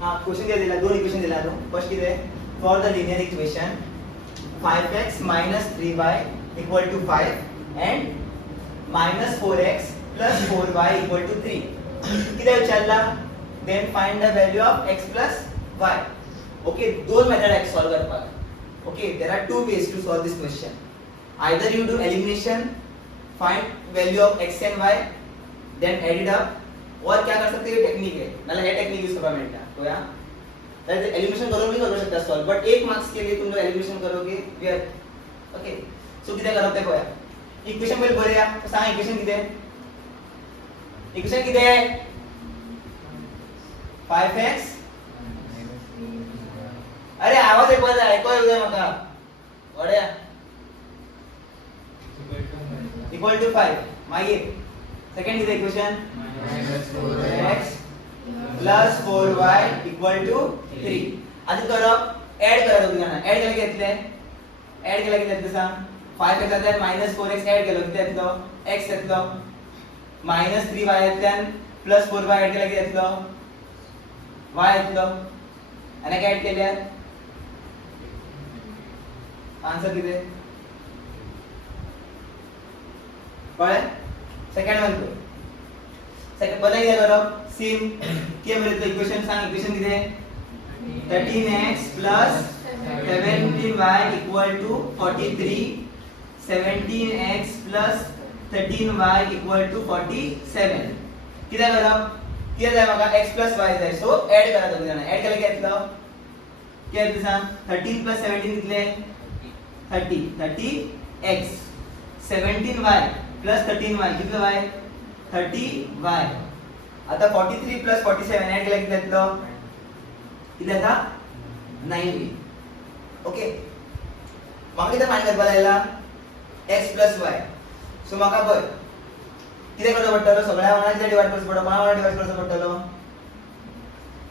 हाँ क्वेश्चन क्या दिला दोन इक्वेशन दिला दो फर्स्ट किती आहे for the linear equation 5x minus 3y equal to 5 and minus 4x plus 4y equal to 3 किती आहे विचारला then find the value of x plus y okay दोन मेथड आहेत सॉल्व करपाक okay there are two ways to solve this question either you do elimination find value of x and y then add it up और क्या कर सकते हो technique है मतलब ये टेक्निक यूज करवा मिलता है तो यार एलिमिनेशन करो भी कर सकता सॉल्व बट एक मार्क्स के लिए तुम लोग एलिमिनेशन करोगे वेयर ओके सो किती करत देखो यार इक्वेशन पहिले बरे या सांग इक्वेशन किती आहे इक्वेशन किती आहे 5x अरे आवाज ऐकू येऊ मका वड्या इक्वल टू 5 मागे सेकंड किती equation x plus 4y equal to 3 आधी करो ऐड करा दोघी जण ऐड केला घेतले ऐड केला की त्यात सांग 5 येतात -4x ऐड केलं की त्यातलं x येतलं -3y येतात +4y ऐड केला की त्यातलं y येतलं आणि काय ऐड केल्या आन्सर किती कळलं सेकंड वन को सेकंड पता क्या करो सेम क्या बोले तो इक्वेशन सांग इक्वेशन किती आहे 13x plus 17y equal to 43 17x plus 13y equal to 47 किती करा किती आहे बघा x plus y आहे सो ऐड करा दोघी जण ऐड केलं घेतलं काय येतं सांग 13 plus 17 किती 30 x 17y plus 13y किती y 30y आता 43 plus 47 ऐड केलं की त्यातलं किती आता 90 ओके मग किती फाइंड करपाक लायला x plus y सो म्हाका बर किती करचो पडटलो सगळ्या वांगडा डिवाइड करचो पडटलो कोणा वांगडा डिवाइड करचो पडटलो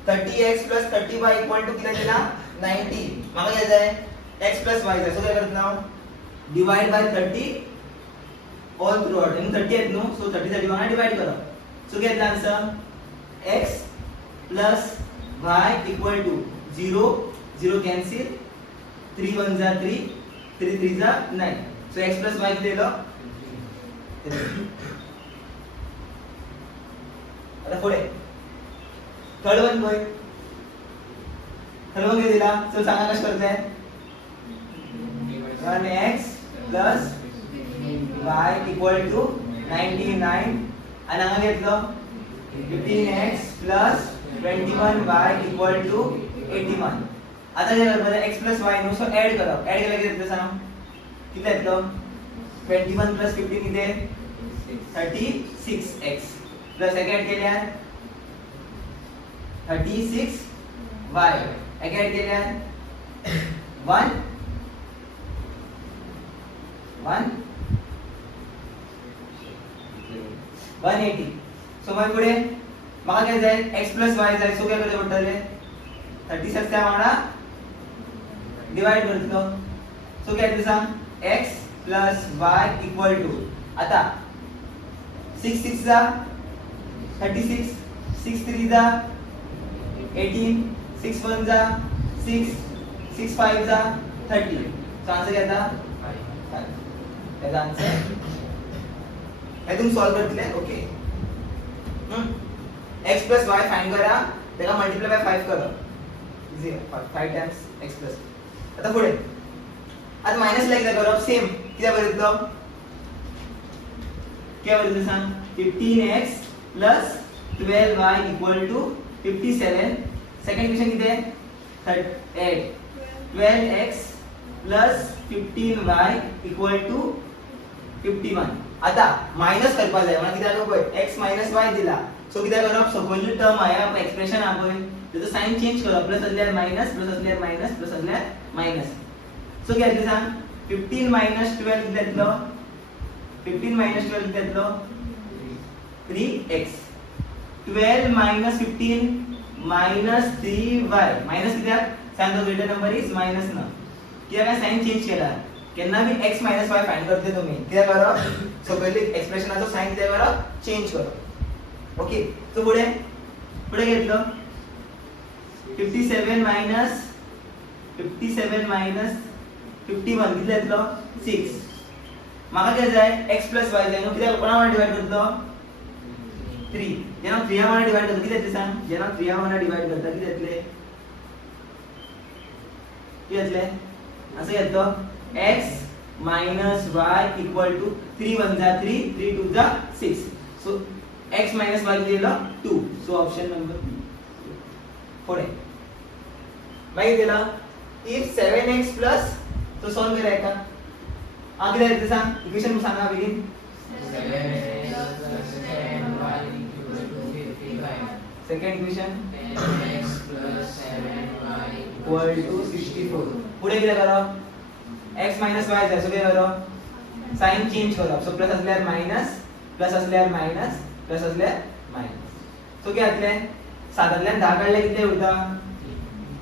30x plus 30y equal to किती दिला 90 म्हाका किती जाय x plus y जाय सो काय करत नाव divide by 30 all throughout इन 30 आहेत नो सो 30 साठी वांगडा डिवाइड करा सो get the answer x plus y equal to 0 0 cancel 3 1 जा 3 3 3 जा 9 so x plus y किती दिलं आता पुढे थर्ड वन बघ थर्ड वन किती दिला चल सांगा कसं करते 1x plus y equal to 99 आणि अंगा घेतलं 15x plus 21y equal to 81 आता जे बरं x plus y no so add करा ऐड केलं की किती सांग किती येतं 21 plus 15 किती आहे 36x प्लस ऐड केल्या 36y ऐड केल्या 1 180 सो मग पुढे मला काय जाय x plus y जाय सो काय करतो पडतले 36 च्या वांगडा डिवाइड करतो सो काय येते सांग x plus y equal to आता 6 6 जा 36 6 3 जा 18 6 1 जा 6 6 5 जा 30 सो आंसर काय था 5 त्याचा आंसर हे तुम सॉल्व करतले okay x plus y find करा त्याला मल्टिप्लाय बाय 5 करा इजी 5 टाइम्स x plus आता पुढे आता मायनस ला किती करा सेम किती बघितलं काय बघितलं सांग 15x plus 12y equal to 57 second question किती आहे 12x plus 15y equal to 51 आता माइनस करपा जाय म्हणजे किती आलो पय x y दिला सो किती करप सकयली टर्म आहे आपण एक्सप्रेशन आपण त्याचं साइन चेंज करप प्लस असल्यार माइनस प्लस असल्यार माइनस प्लस असल्यार माइनस सो काय येते सांग 15 minus 12 किती येतलो 15 minus 12 किती येतलो 3x 12 minus 15 minus 3y minus किती सांग तो ग्रेटर नंबर इज माइनस ना किती काय साइन चेंज केला केन्ना भी x minus y फाइंड करते तुम्ही किती करा सकयली एक्सप्रेशनाचो साइन किती करा चेंज करा ओके सो पुढे पुढे घेतलं 57 मायनस 51 किती घेतलं 6 माका काय जाय x प्लस y जाय न्हू कित्याक कोणा डिवाइड करतो 3 जेन्ना 3 वांगडा डिवाइड करता किती येतले सांग जेन्ना 3 वांगडा डिवाइड करता किती येतले असं येतो x minus y equal to 3 1 जा 3 3 2 जा 6 so x minus y दिला 2 so option number B पुढे माहिती दिला if 7x plus तो सॉल्व करायचा आगे जायचं सांग इक्वेशन सांगा बेगीन 7x plus 10y equal to 55. Second equation 10x plus 7y equal to 64 पुढे किती करा x minus y जाय सो किती करा साइन चेंज करा सो प्लस असल्यावर मायनस प्लस असल्यावर मायनस प्लस असल्यावर मायनस सो किती आतले 7 आतल्यान 10 काढले किती उरता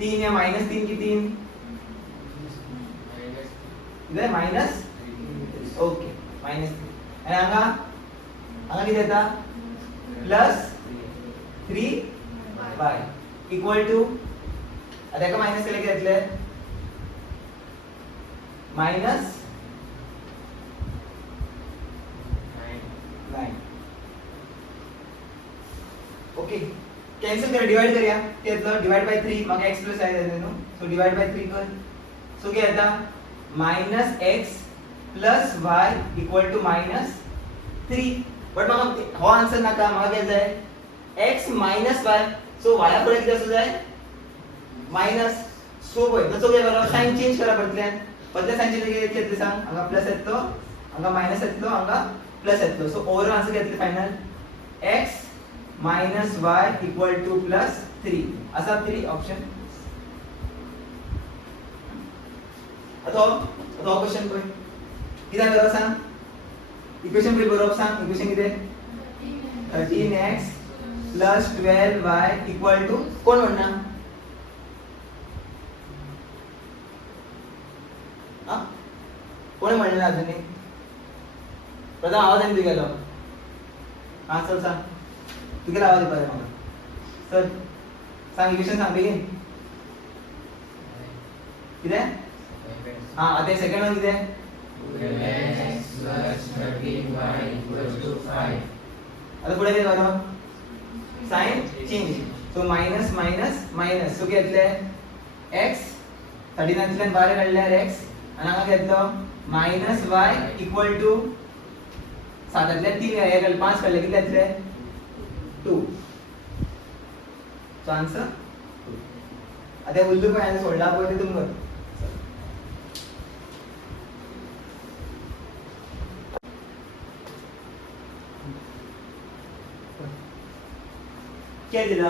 3 या मायनस 3 की 3 इधर मायनस ओके मायनस 3 आणि हांगा किती येता प्लस 3y इक्वल टू आता एका मायनस केले किती येतले मायनस 9 ओके कैंसिल कर डिवाइड करूया ते येतलं डिवाइड बाय 3 मग x प्लस y जाते न्हू सो डिवाइड बाय 3 कर सो किती येता minus x plus y equal to minus 3 but मग हो आन्सर नाका म्हाका किती जाय x minus y so y पुढे किती असू जाय मायनस सो पळय तसो कितें करप साइन चेंज करा बदल्या साइन चेंज किती सांग हांगा प्लस येतलो हांगा मायनस येतलो हांगा प्लस येतलो सो ओवरऑल आन्सर किती final x minus y equal to plus 3 असा 3 ऑप्शन आता क्वेश्चन पळय किती करा सांग इक्वेशन पळय बरोबर सांग इक्वेशन किती 13x plus 12y equal to कोण म्हणना हां कोण म्हणलं अजून प्रथम आवाज येऊन गेलो हां चल सांग तू किती आवाज येतो मला सर सांग इक्वेशन सांग बेगीन किती हां आता सेकंड वन किती 12x plus 13y equals to 5. आता पुढे किती झालं sign change so minus minus minus so किती येतले x 39 तल्यान 12 काढल्यार x आणि हांगा किती येतलो मायनस y इक्वल टू 7 तल्यान 3 हे 5 काढले किती येतले 2 सो आन्सर आता उल्लू पण आन्सर सोडला पळय ते तुमका क्या दिला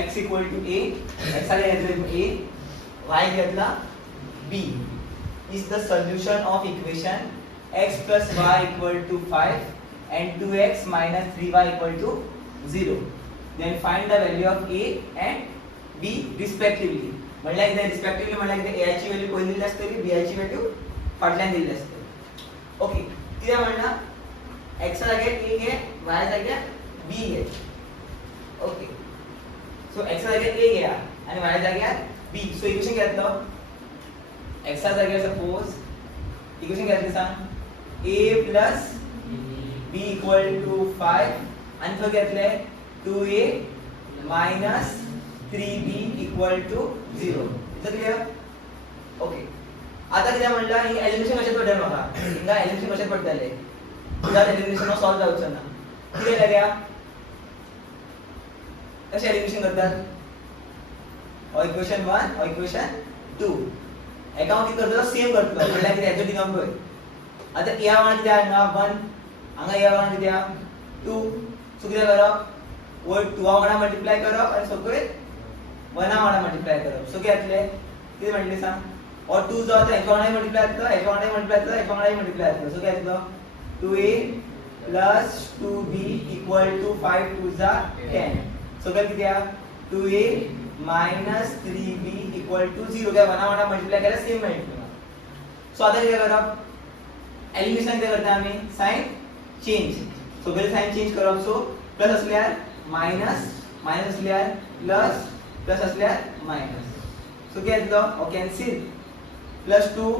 x equal to a x आले घेतले a y घेतला b is the solution of equation x plus y equal to 5 and 2x minus 3y equal to 0 then find the value of a and b respectively म्हणल्या किती respectively म्हणल्या किती a ची value पहिली दिली असते b ची व्हॅल्यू फाटल्यान दिली असते ओके किती म्हणला x चा जाग्यार a घे y जाग्यार b घे ओके सो x चा जाग्यार a घ्या आणि y जाग्यार b सो इक्वेशन घेतलं x चा जाग्यार सपोज इक्वेशन घेतलं सांग a plus b equal to 5 आणि तो घेतले 2a minus 3b equal to 0 is clear okay आता किती म्हणला ही एलिमिनेशन कशा पडले मला हिंगा एलिमिनेशन कशा पडतले तुझा एलिमिनेशन सॉल्व जाऊचं ना किती करूया कशा एलिमिनेशन करतात इक्वेशन 1 और इक्वेशन 2 एका किती करतो सेम करतो म्हणला किती याचं डिनॉमिनेटर आता या वाण किती हांगा 1 हांगा या वाण किती 2 सो किती करप वर 2 वांगडा मल्टिप्लाय करप आणि सगळे 1 वांगडा मल्टिप्लाय करप सो कितले किती म्हणले सांग और 2 जो आता एका वांगडा मल्टिप्लाय करता एका वांगडा मल्टिप्लाय करता एका वांगडा मल्टिप्लाय करता सो कितलो 2a plus 2b equal to 5 2 जा 10 सो किती 2a minus 3b equal to 0 क्या 1 वांगडा मल्टिप्लाय केला सेम मेळटलो सो आता किती करप एलिमिनेशन किती करता आम्ही साइन चेंज सो पहिले साइन चेंज करप सो प्लस असल्यार मायनस मायनस असल्यार प्लस प्लस असल्यार मायनस. सो कितें येतलो cancel plus 2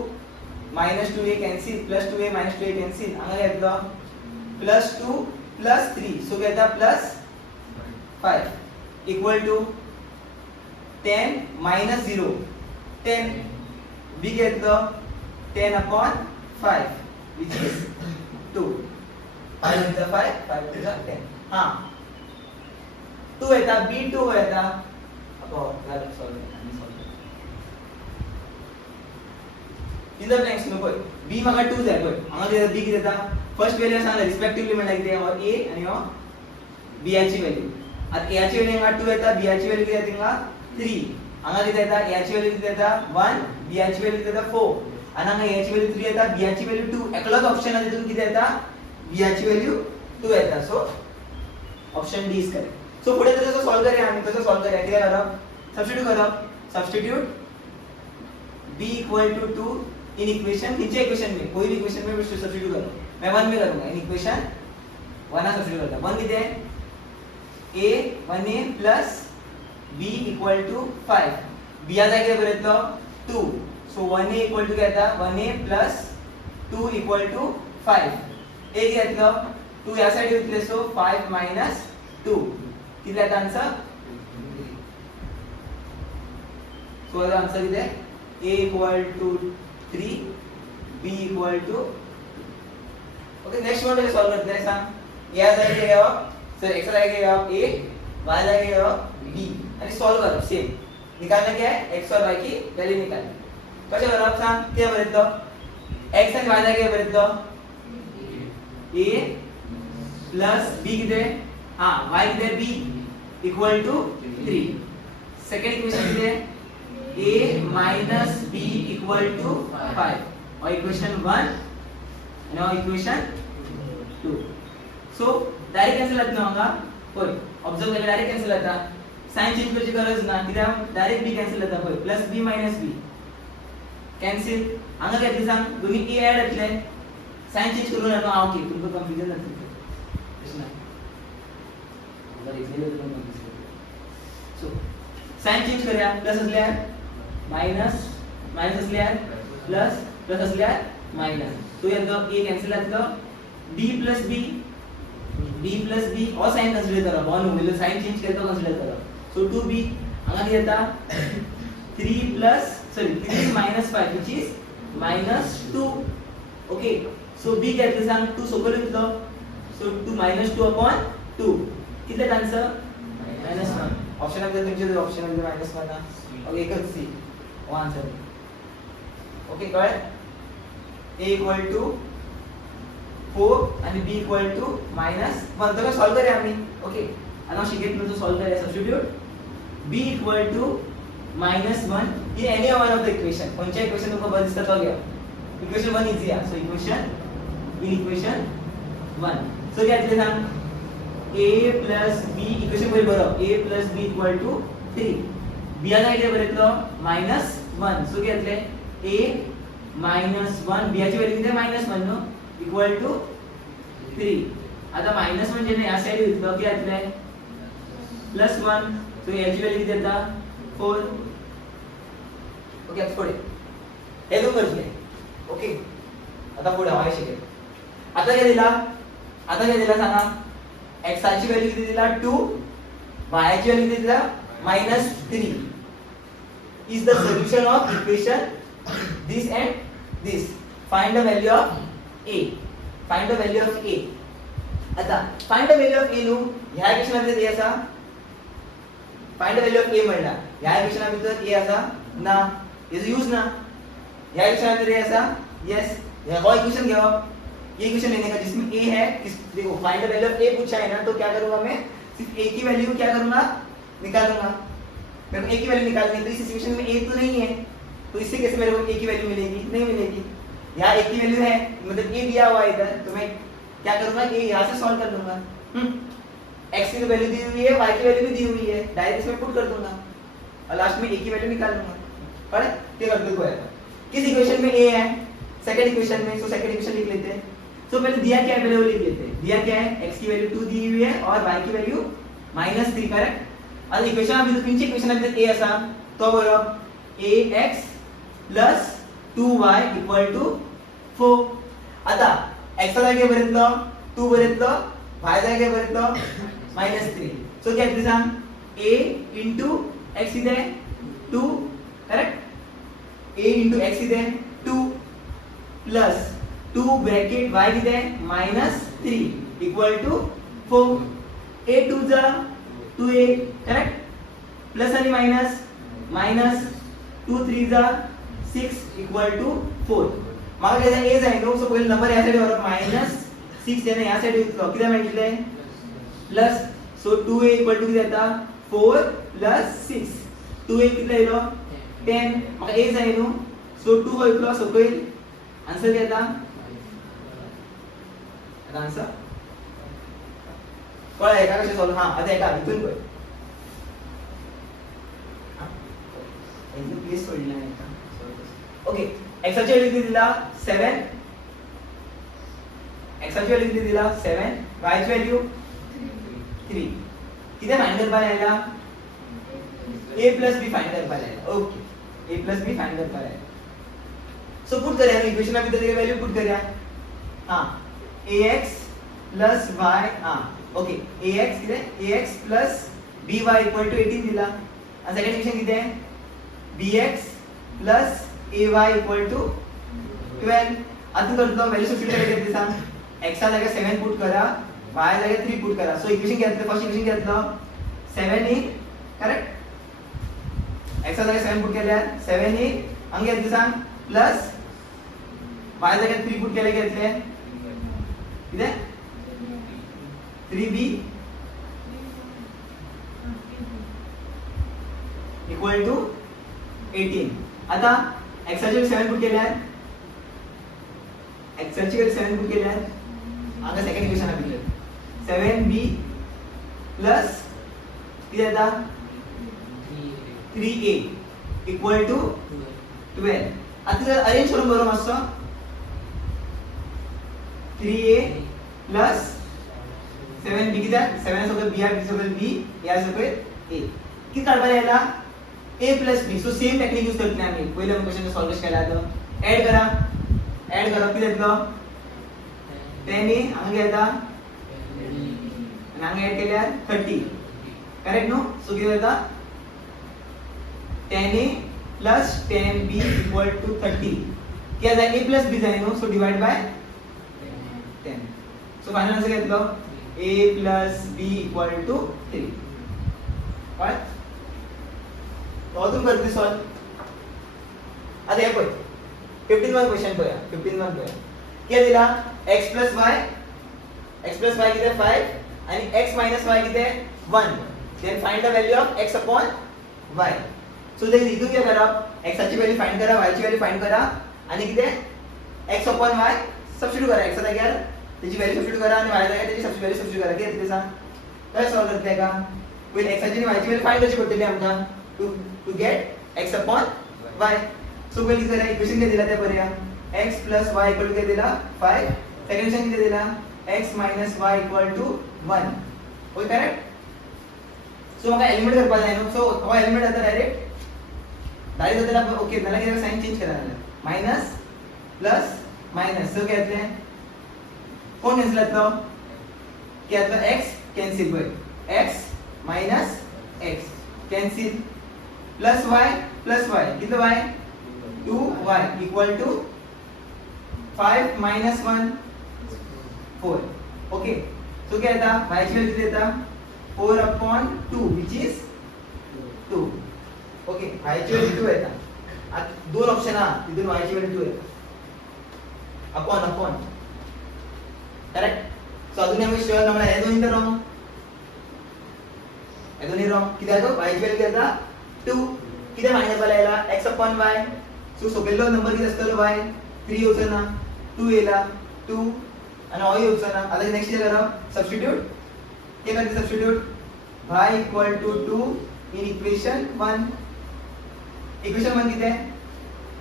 minus 2a cancel plus 2a minus 2a cancel हांगा कितें येतलो प्लस 2 प्लस 3 सो कितें येता plus 5 equal to 10 minus 0 10 b कितें येतलो 10 upon 5 which is 2 5 into 5 5 into 10 हां 2 येता b2 येता अब झालं solve in the blanks no पळय b म्हाका 2 जाय पळय हांगा कितें b कितें येता फर्स्ट व्हॅल्यू सांगला रिस्पेक्टिवली म्हणल्यार कितें हो a आनी हो b याची व्हॅल्यू आतां a याची व्हॅल्यू हांगा 2 येता b याची व्हॅल्यू कितें येता हांगा 3 हांगा कितें येता a याची व्हॅल्यू कितें येता 1 b याची व्हॅल्यू कितें येता 4 आनी हांगा a याची व्हॅल्यू 3 येता b याची व्हॅल्यू 2 एकलोच ऑप्शन आसा तितून कितें येता b याची व्हॅल्यू 2 येता so option D is correct. So फुडें तसो सॉल्व करया आमी तसो सॉल्व करया कितें करप substitute b equal to 2 in equation नीचे इक्वेशन में कोई भी इक्वेशन में सब्स्टिट्यूट करो मैं 1 में करूंगा इन इक्वेशन 1 सब्स्टिट्यूट करता 1 कितने a 1a plus b equal to 5 b आता किती बरेतलो 2 सो 1a इक्वल टू किती आता 1a plus 2 equal to 5 a किती येतलो 2 या साइड घेतले सो 5 मायनस 2 किती येता आन्सर सो आन्सर किती a equal to 3 b equal to okay next one solve करते हैं सांग या जाएगा सर x जाएगा a y जाएगा b आणि सॉल्व करो सेम निकालना क्या है x और y की वैल्यू निकालनी कशे करप सांग किती बरेतलो x आणि y जाएगा बरेतलो a प्लस b किती हां y किती b equal to 3 second equation किती a minus b equal to 5 और equation 1 now equation 2 so direct cancel जाता हांगा पळय ऑब्जर्व केल्यार डायरेक्ट कैंसिल जाता साइन चेंज करची गरज ना कित्याक डायरेक्ट b कैंसिल जाता पळय plus b minus b cancel हांगा काय दिसा दोनी a ऐड जातले साइन चेंज करून ना ओके तुमका कन्फ्युजन जातले प्रश्न अगर इझिली तुमका कन्फ्युजन सो साइन चेंज करूया प्लस असल्यार माइनस माइनस असल्यार प्लस प्लस असल्यार माइनस तो येतो a कॅन्सल जातलो d प्लस b और साइन कंसीडर करा वन म्हणजे साइन चेंज केलो कंसीडर करा सो 2b हांगा किती येता 3 minus 5 which is minus 2 okay so b काय ते सांग 2 सोबत घेतलो सो 2 minus 2 upon 2 किती आन्सर -1 ऑप्शन मध्ये तुमचे ऑप्शन मध्ये -1 ओके एकच सी आन्सर ओके कळ a इक्वल टू 4 आणि b इक्वल टू -1 तर सॉल्व करूया आम्ही ओके आणि आता शिकेत म्हणजे सॉल्व करूया substitute b equal to -1 in any one of the equation कोणत्या इक्वेशन तुमका बस दिसता तो घ्या इक्वेशन 1 इझी आहे सो इक्वेशन 1 सो काय दिले सांग a plus b इक्वेशन मध्ये बरोबर a plus b equal to 3 b ला काय बरेतलो -1 सो घेतले a -1 b ची व्हॅल्यू किती -1 नो इक्वल टू 3 आता माइनस म्हणजे नाही या साइड घेतलो की घेतले +1 सो याची व्हॅल्यू किती येता 4 ओके आता पुढे हे दोन करले ओके आता पुढे हवाय शिकेल आता काय दिला सांगा x ची व्हॅल्यू किती दिला 2 y ची व्हॅल्यू किती दिला -3 is the solution of equation this and this find the value of a आता find the value of a नु ह्या इक्वेशन मध्ये a असा find the value of a म्हणला ह्या इक्वेशन मध्ये a असा ना इज यूज ना ह्या इक्वेशन मध्ये a असा यस ये वो इक्वेशन क्या ये इक्वेशन लेने का जिसमें a है देखो find the value of a पूछा है ना तो क्या करूंगा मैं सिर्फ a की वैल्यू क्या करूंगा निकालूंगा मेरे को a की वैल्यू निकालनी है तो इस सिचुएशन में a तो नहीं है तो इससे कैसे मेरे को a की वैल्यू मिलेगी नहीं मिलेगी यहाँ a की वैल्यू है मतलब a दिया हुआ है इधर तो मैं क्या करूंगा a यहाँ से सॉल्व कर लूंगा x की वैल्यू दी हुई है y की वैल्यू भी दी हुई है डायरेक्ट इसमें पुट कर दूंगा और लास्ट में a की वैल्यू निकाल लूंगा पढ़े क्या कर दो किस इक्वेशन में a है सेकंड इक्वेशन में सो सेकंड इक्वेशन लिख लेते हैं तो पहले दिया क्या है पहले वो लिख लेते हैं दिया क्या है x की वैल्यू 2 दी हुई है और y की वैल्यू -3 करेक्ट आता इक्वेशन भितर खंयची इक्वेशन भितर a आसा तो बरोवप ax plus 2y equal to 4. आता x जागे बरयतलो 2 बरयतलो y जागे बरयतलो -3. सो कितें येतलें सांग a into x ಇದೆ 2 करेक्ट a into x ಇದೆ 2 plus 2 bracket y ಇದೆ -3 equal to 4. a 2 जा 2a करेक्ट प्लस आणि मायनस 2 3 जा 6 equal to 4. म्हाका कितें a जाय न्हू सो पयलो नंबर ह्या सायडीक व्हरप -6 जेन्ना ह्या सायडीक वयतलो कितें मेळटलें plus so 2a equal to कितें येता 4 plus 6 2a कितलो येयलो 10 म्हाका a जाय न्हू सो 2 वयतलो सकयल आन्सर कितें येता आतां आन्सर कळ्ळें एका कशें सॉल्व हां आतां एका हितून पळय प्लीज सोडलें ओके एक्साची व्हॅल्यू किती दिला 7 एक्साची व्हॅल्यू किती दिला 7 वायची व्हॅल्यू 3 किती फाइंड करपा लायला a plus b फाइंड करपा लायला okay a plus b find करपा लायला सो पुट करया इक्वेशन भितर तेका व्हॅल्यू पुट करया हां ax plus y हां ओके ax किती ax plus by equal to 18 दिला आणि सेकंड इक्वेशन किती आहे bx plus ay equal to 12. आता करतो व्हॅल्यू सबस्टिट्यूट केली सांग x चा जागा 7 पुट करा y जागा 3 पुट करा सो इक्वेशन घेतलं फर्स्ट इक्वेशन घेतलं 7 a करेक्ट x चा जागा 7 पुट केल्यार 7 a हांगा घेतलं सांग प्लस y जागा 3 पुट केले घेतले किती 3b equal to 18. आता x ची व्हॅल्यू 7 पुट केल्यार x ची व्हॅल्यू 7 पुट केल्यार हांगा सेकंड इक्वेशन आपिल्लें 7b प्लस किती येता 3a equal to 12. आता जर अरेंज करून बरो मातसो 3a प्लस 7b कित्याक 7 सकयल b आर b सकयल b या सकयल a किती काडपाक येला a plus b so same technique use करतले आमी पयले क्वेश्चन सॉल्व कशे केला तो ऐड करा किती येतलो 10a हांगा येता आणि हांगा ऐड केल्यार 30 करेक्ट न्हू सो किती येता 10a plus 10b equal to 30 किती जाय a plus b जाय न्हू so divide by 10 so final answer घेतलो a plus b equal to 3 right अजून करतली सॉल्व आता हे पळय 15th क्वेश्चन पळया 15th पळया किती दिला x plus y किती 5 आणि x minus y किती 1 then find the value of x upon y सो ते इथून काय करा x ची व्हॅल्यू फाइंड करा y ची व्हॅल्यू फाइंड करा आणि किती x upon y सबस्टिट्यूट करा x जाग्यार त्याची व्हॅल्यू सबस्टिट्यूट करा आणि y जाग्यार त्याची व्हॅल्यू सबस्टिट्यूट करा किती येते सांग काय सॉल्व करतले का पहिले x ची आणि y ची व्हॅल्यू फाइंड करची पडतली आमका to get x upon y सो पहिले करा इक्वेशन काय दिला ते बघूया x plus y equal to काय दिला 5 सेकंड इक्वेशन किती दिला x minus y equal to 1 okay correct so मका एलिमेंट करपा जाय न्हू सो हो एलिमेंट आता डायरेक्ट जातला ओके नाला कितें साइन चेंज करा नाला माइनस प्लस माइनस सो काय येतले कोण कॅन्सल जातलो की आता x कॅन्सल पळय x minus x cancel plus y किती y 2y equal to 5 minus 1 4 okay so क्या येता y ची व्हॅल्यू किती येता 4 upon 2 which is 2 okay y ची व्हॅल्यू 2 येता दोन ऑप्शन हा तिथून y ची व्हॅल्यू 2 येता अपॉन करेक्ट सो अजून आम्ही श्योर नंबर हे दोन्ही तर रॉंग हे दोन्ही रॉंग किती आहे तो y ची व्हॅल्यू किती येता 2 किती फाइंड करपाला येला x upon y सो सगळो नंबर किती असतलो y 3 येवचो ना 2 येला 2 आणि y येवचो ना आता नेक्स्ट किती करा सबस्टिट्यूट किती करते substitute y equal to 2 in equation 1 equation 1 किती आहे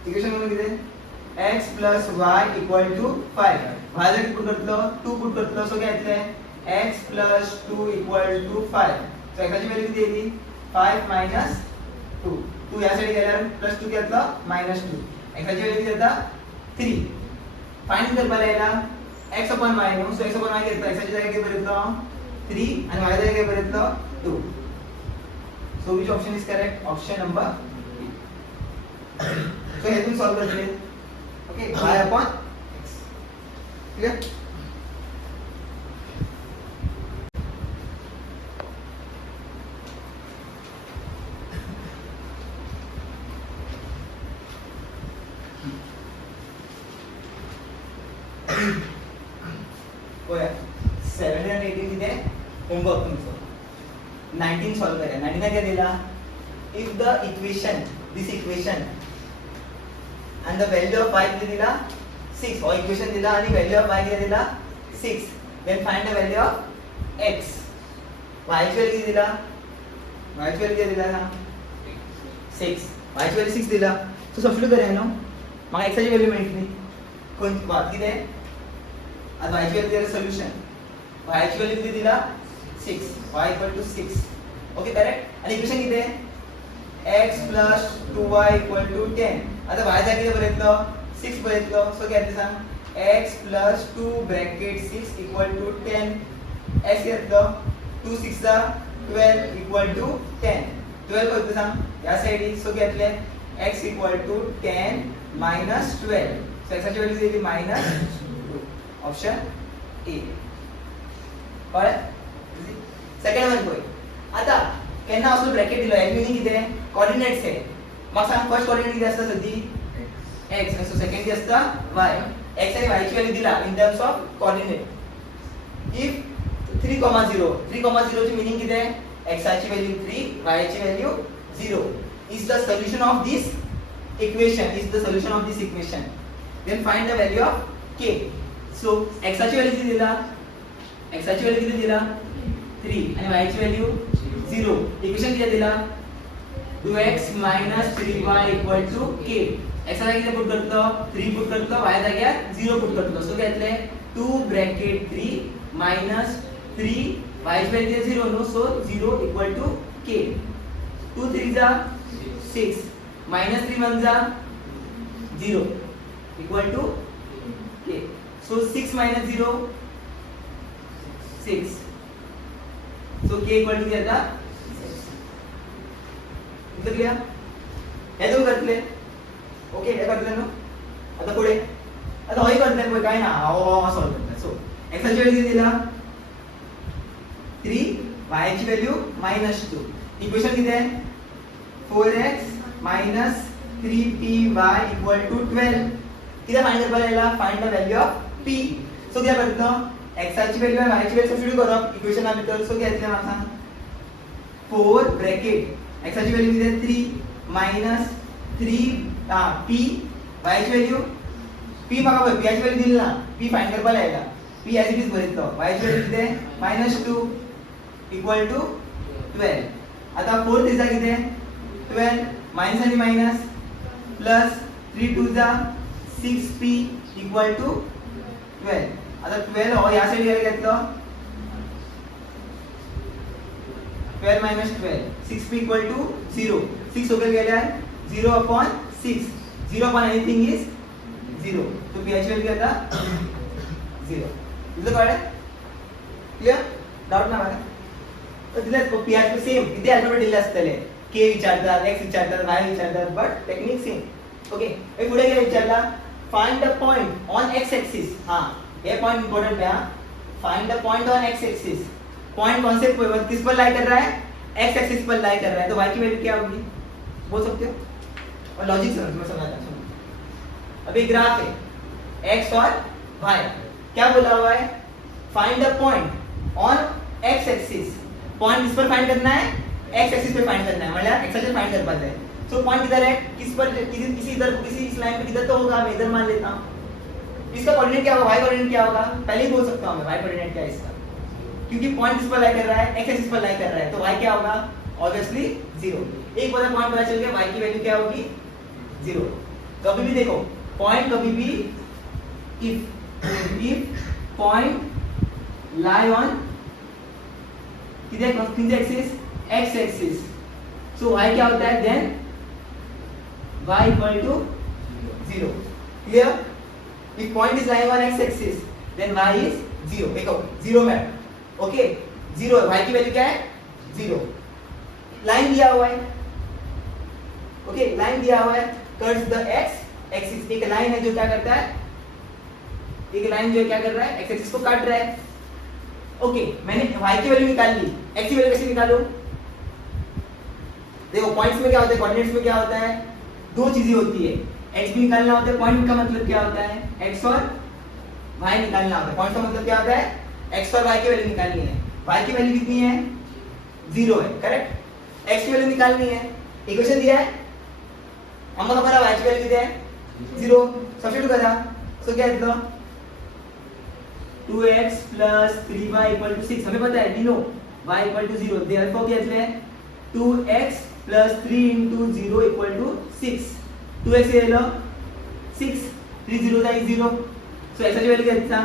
इक्वेशन 1 किती आहे x plus y equal to 5 y ला किती पुट करतलो 2 पुट करतलो सो काय येतले x plus 2 equal to 5 so x ची व्हॅल्यू किती येली 5 minus 2. 2 या साइड गेल्यावर प्लस 2 घेतलं मायनस 2. एक्स ची व्हॅल्यू किती येता 3. फाइंड करपाला याला x upon y नो. सो x upon y घेतलं x ची जागी किती बरयतलो 3 आणि y जागी किती बरयतलो 2. सो which option is correct? Option number B. So हेतून सॉल्व करतले. Okay y upon x. Clear? होय 7 आणि 18 किती आहे होमवर्क तुमचं. 19 सॉल्व करा. 19 काय दिला if the equation this equation and the value of y किती दिला 6. और इक्वेशन दिला आणि value of y किती दिला 6. then find the value of x. y ची व्हॅल्यू किती दिला y ची व्हॅल्यू किती दिला ना 6. y ची व्हॅल्यू 6 दिला. सो सबस्टिट्यूट करूया ना मग x ची व्हॅल्यू मिळते कोणती बात किती आहे आता y ची व्हॅल्यू दिला सोल्युशन. y ची व्हॅल्यू किती दिला 6. y equal to 6. Okay correct. आणि इक्वेशन किती आहे x plus 2y equal to 10. आता y जागी किती बरयतलं 6 बरयतलं. सो काय ते सांग x plus 2 bracket 6 equal to 10. x घेतलं 2 6 चा 12 equal to 10. 12 होतं सांग या साइड. सो घेतले x equal to 10 minus 12. So x ची व्हॅल्यू किती minus 2. Option A. कळलं? सेकंड वन होय. आता केन्ना असो ब्रॅकेट दिलो एल मिनिंग किती आहे कोऑर्डिनेट्स आहे. मग सांग फर्स्ट कोऑर्डिनेट किती असता सदी x आणि सो सेकंड किती असता y. x आणि y ची व्हॅल्यू दिला in terms of coordinate. If 3,0 3,0 ची मीनिंग किती आहे x ची व्हॅल्यू 3 y ची value 0 is the solution of this equation. Then find the value of k. So x ची व्हॅल्यू किती दिला 3 आणि y ची व्हॅल्यू 0. इक्वेशन किती दिला 2x 3y equal to k. x ला किती पुट करतो 3 पुट करतो y जाग्यार 0 पुट करतो. सो घेतले 2 ब्रॅकेट 3 minus 3 y ची value 0 no. So 0 equal to k. 2 3 जा 6 minus 3 1 जा 0 equal to k. So 6 minus 0 6. So k equal to किती आता 6. क्लियर? हे दोन करतले. ओके हे करतले ना. आता पुढे आता होय करतले काय ना सॉल्व करतले. सो x ची व्हॅल्यू किती दिला 3 y ची व्हॅल्यू -2. इक्वेशन किती आहे 4x - 3py equal to 12. किती फाइंड करपाला याला find the value of p. सो काय करतो x ची व्हॅल्यू आणि y ची व्हॅल्यू सबस्टिट्यूट करप इक्वेशन भितर. सो घेतले म्हाका 4 ब्रॅकेट x ची व्हॅल्यू किती आहे 3 minus 3 p y ची व्हॅल्यू p म्हाका p ची व्हॅल्यू दिली ना p फाइंड करपाला याला p ऍज इट इज बरयतलो. y ची व्हॅल्यू किती आहे -2 equal to 12. आता 4 3 चा किती आहे 12 माइनस आणि माइनस प्लस 3 2 चा 6p equal to 12. आता 12 हो या साइड गेला घेतलं 12 minus 12 6p equal to 0. 6 होकर गेल्यार 0 upon 6. 0 upon anything is 0. तो p ची व्हॅल्यू आता 0. तुझं कळलं? क्लियर? डाउट ना मला? तर दिले p ची सेम किती अल्फाबेट दिले असतले k विचारतात x विचारतात y विचारतात बट टेक्निक सेम. ओके हे पुढे गेले विचारला find the point on x axis. हां ये पॉइंट इंपॉर्टेंट है. Find the point on x axis. Point concept पर किस पर लाई कर रहा है x एक्सिस पर लाई कर रहा है. तो y की वैल्यू क्या होगी बोल सकते हो और लॉजिक समझता हूं. अभी ग्राफ है x और y. क्या बोला हुआ है find the point on x axis. Point किस पर फाइंड करना है x एक्सिस पे फाइंड करना है. मतलब x एक्सिस फाइंड कर पाते हैं. सो पॉइंट किधर है किस पर किसी इधर किसी इस लाइन पे किधर तो होगा. मैं इधर मान लेता हूं. इसका कोऑर्डिनेट क्या होगा y कोऑर्डिनेट क्या होगा पहले ही बोल सकता हूं मैं y कोऑर्डिनेट क्या है इसका क्योंकि पॉइंट किस पर लाई कर रहा है x एक्सिस पर लाई कर रहा है. तो y क्या होगा ऑब्वियसली 0. एक बार पॉइंट पता चल गया y की वैल्यू क्या होगी 0. कभी भी देखो पॉइंट कभी भी if point lie on किधर axis x axis so y क्या होता है then y equal to 0. Clear? If point is lying on x axis then y is 0. देखो 0 में ओके 0 है, y की वैल्यू क्या है 0. लाइन दिया हुआ है ओके लाइन दिया हुआ है कर्व्स द x एक्सिस. एक लाइन है जो क्या करता है एक लाइन जो क्या कर रहा है x एक्सिस को काट रहा है. ओके मैंने y की वैल्यू निकाल ली. x की वैल्यू कैसे निकालूं? देखो पॉइंट्स में क्या होता है कोऑर्डिनेट्स में क्या होता है दो चीजें होती है. x भी निकालना होता है. पॉइंट का मतलब क्या होता है x और y निकालना होता है. पॉइंट का मतलब क्या होता है x और y की वैल्यू निकालनी है. y की वैल्यू कितनी है 0 है करेक्ट. x की वैल्यू निकालनी है. इक्वेशन दिया है हमको खबर है y की वैल्यू कितनी है 0. सब्स्टिट्यूट करा सो क्या लिखो 2x plus 3y equal to 6. हमें पता है we know y equal to 0. therefore क्या लिखते हैं 2x plus 3 into 0 equal to 6. 2x ले लो 6 3 0 is 0. so x की वैल्यू क्या था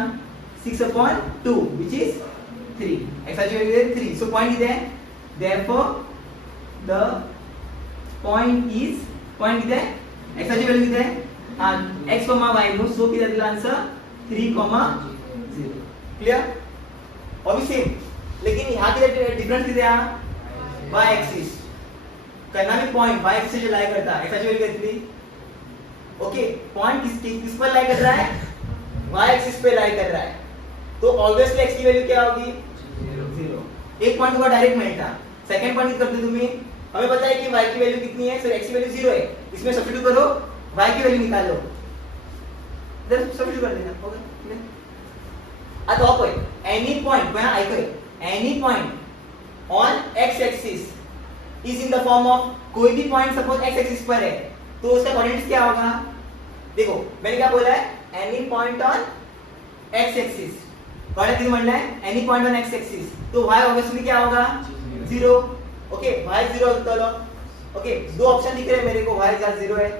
6/2 which is 3. x की वैल्यू है 3. so point is there. therefore the point कितना है x की वैल्यू कितना है x, y नो. so कितना दिया आंसर 3, 0. क्लियर? और भी सेम लेकिन यहाँ के डिफरेंस कितने यहाँ y एक्सिस करना भी पॉइंट y एक्सिस से लाई करता है. x की वैल्यू कितनी ओके पॉइंट किस पर लाई कर रहा है y एक्सिस पे लाई कर रहा है. तो ऑब्वियसली x की वैल्यू क्या होगी 0. एक पॉइंट का डायरेक्ट मिलता. सेकंड पॉइंट करते तुम्हें हमें पता है कि y की वैल्यू कितनी है. सो x की वैल्यू 0 है. इसमें सब्स्टिट्यूट करो y की वैल्यू निकालो. इधर सब्स्टिट्यूट कर देना ओके. आता होय एनी पॉइंट पण ऐकय any point on x axis is in the form of कोई भी पॉइंट सपोज x एक्सिस पर है तो उसका कोऑर्डिनेट्स क्या होगा. देखो मैंने क्या बोला है any point on x axis. Coordinate किती म्हणलं है any point on x axis. तो y ऑब्वियसली क्या होगा 0. ओके y 0 होता है. ओके दो ऑप्शन दिख रहे हैं मेरे को y 0 है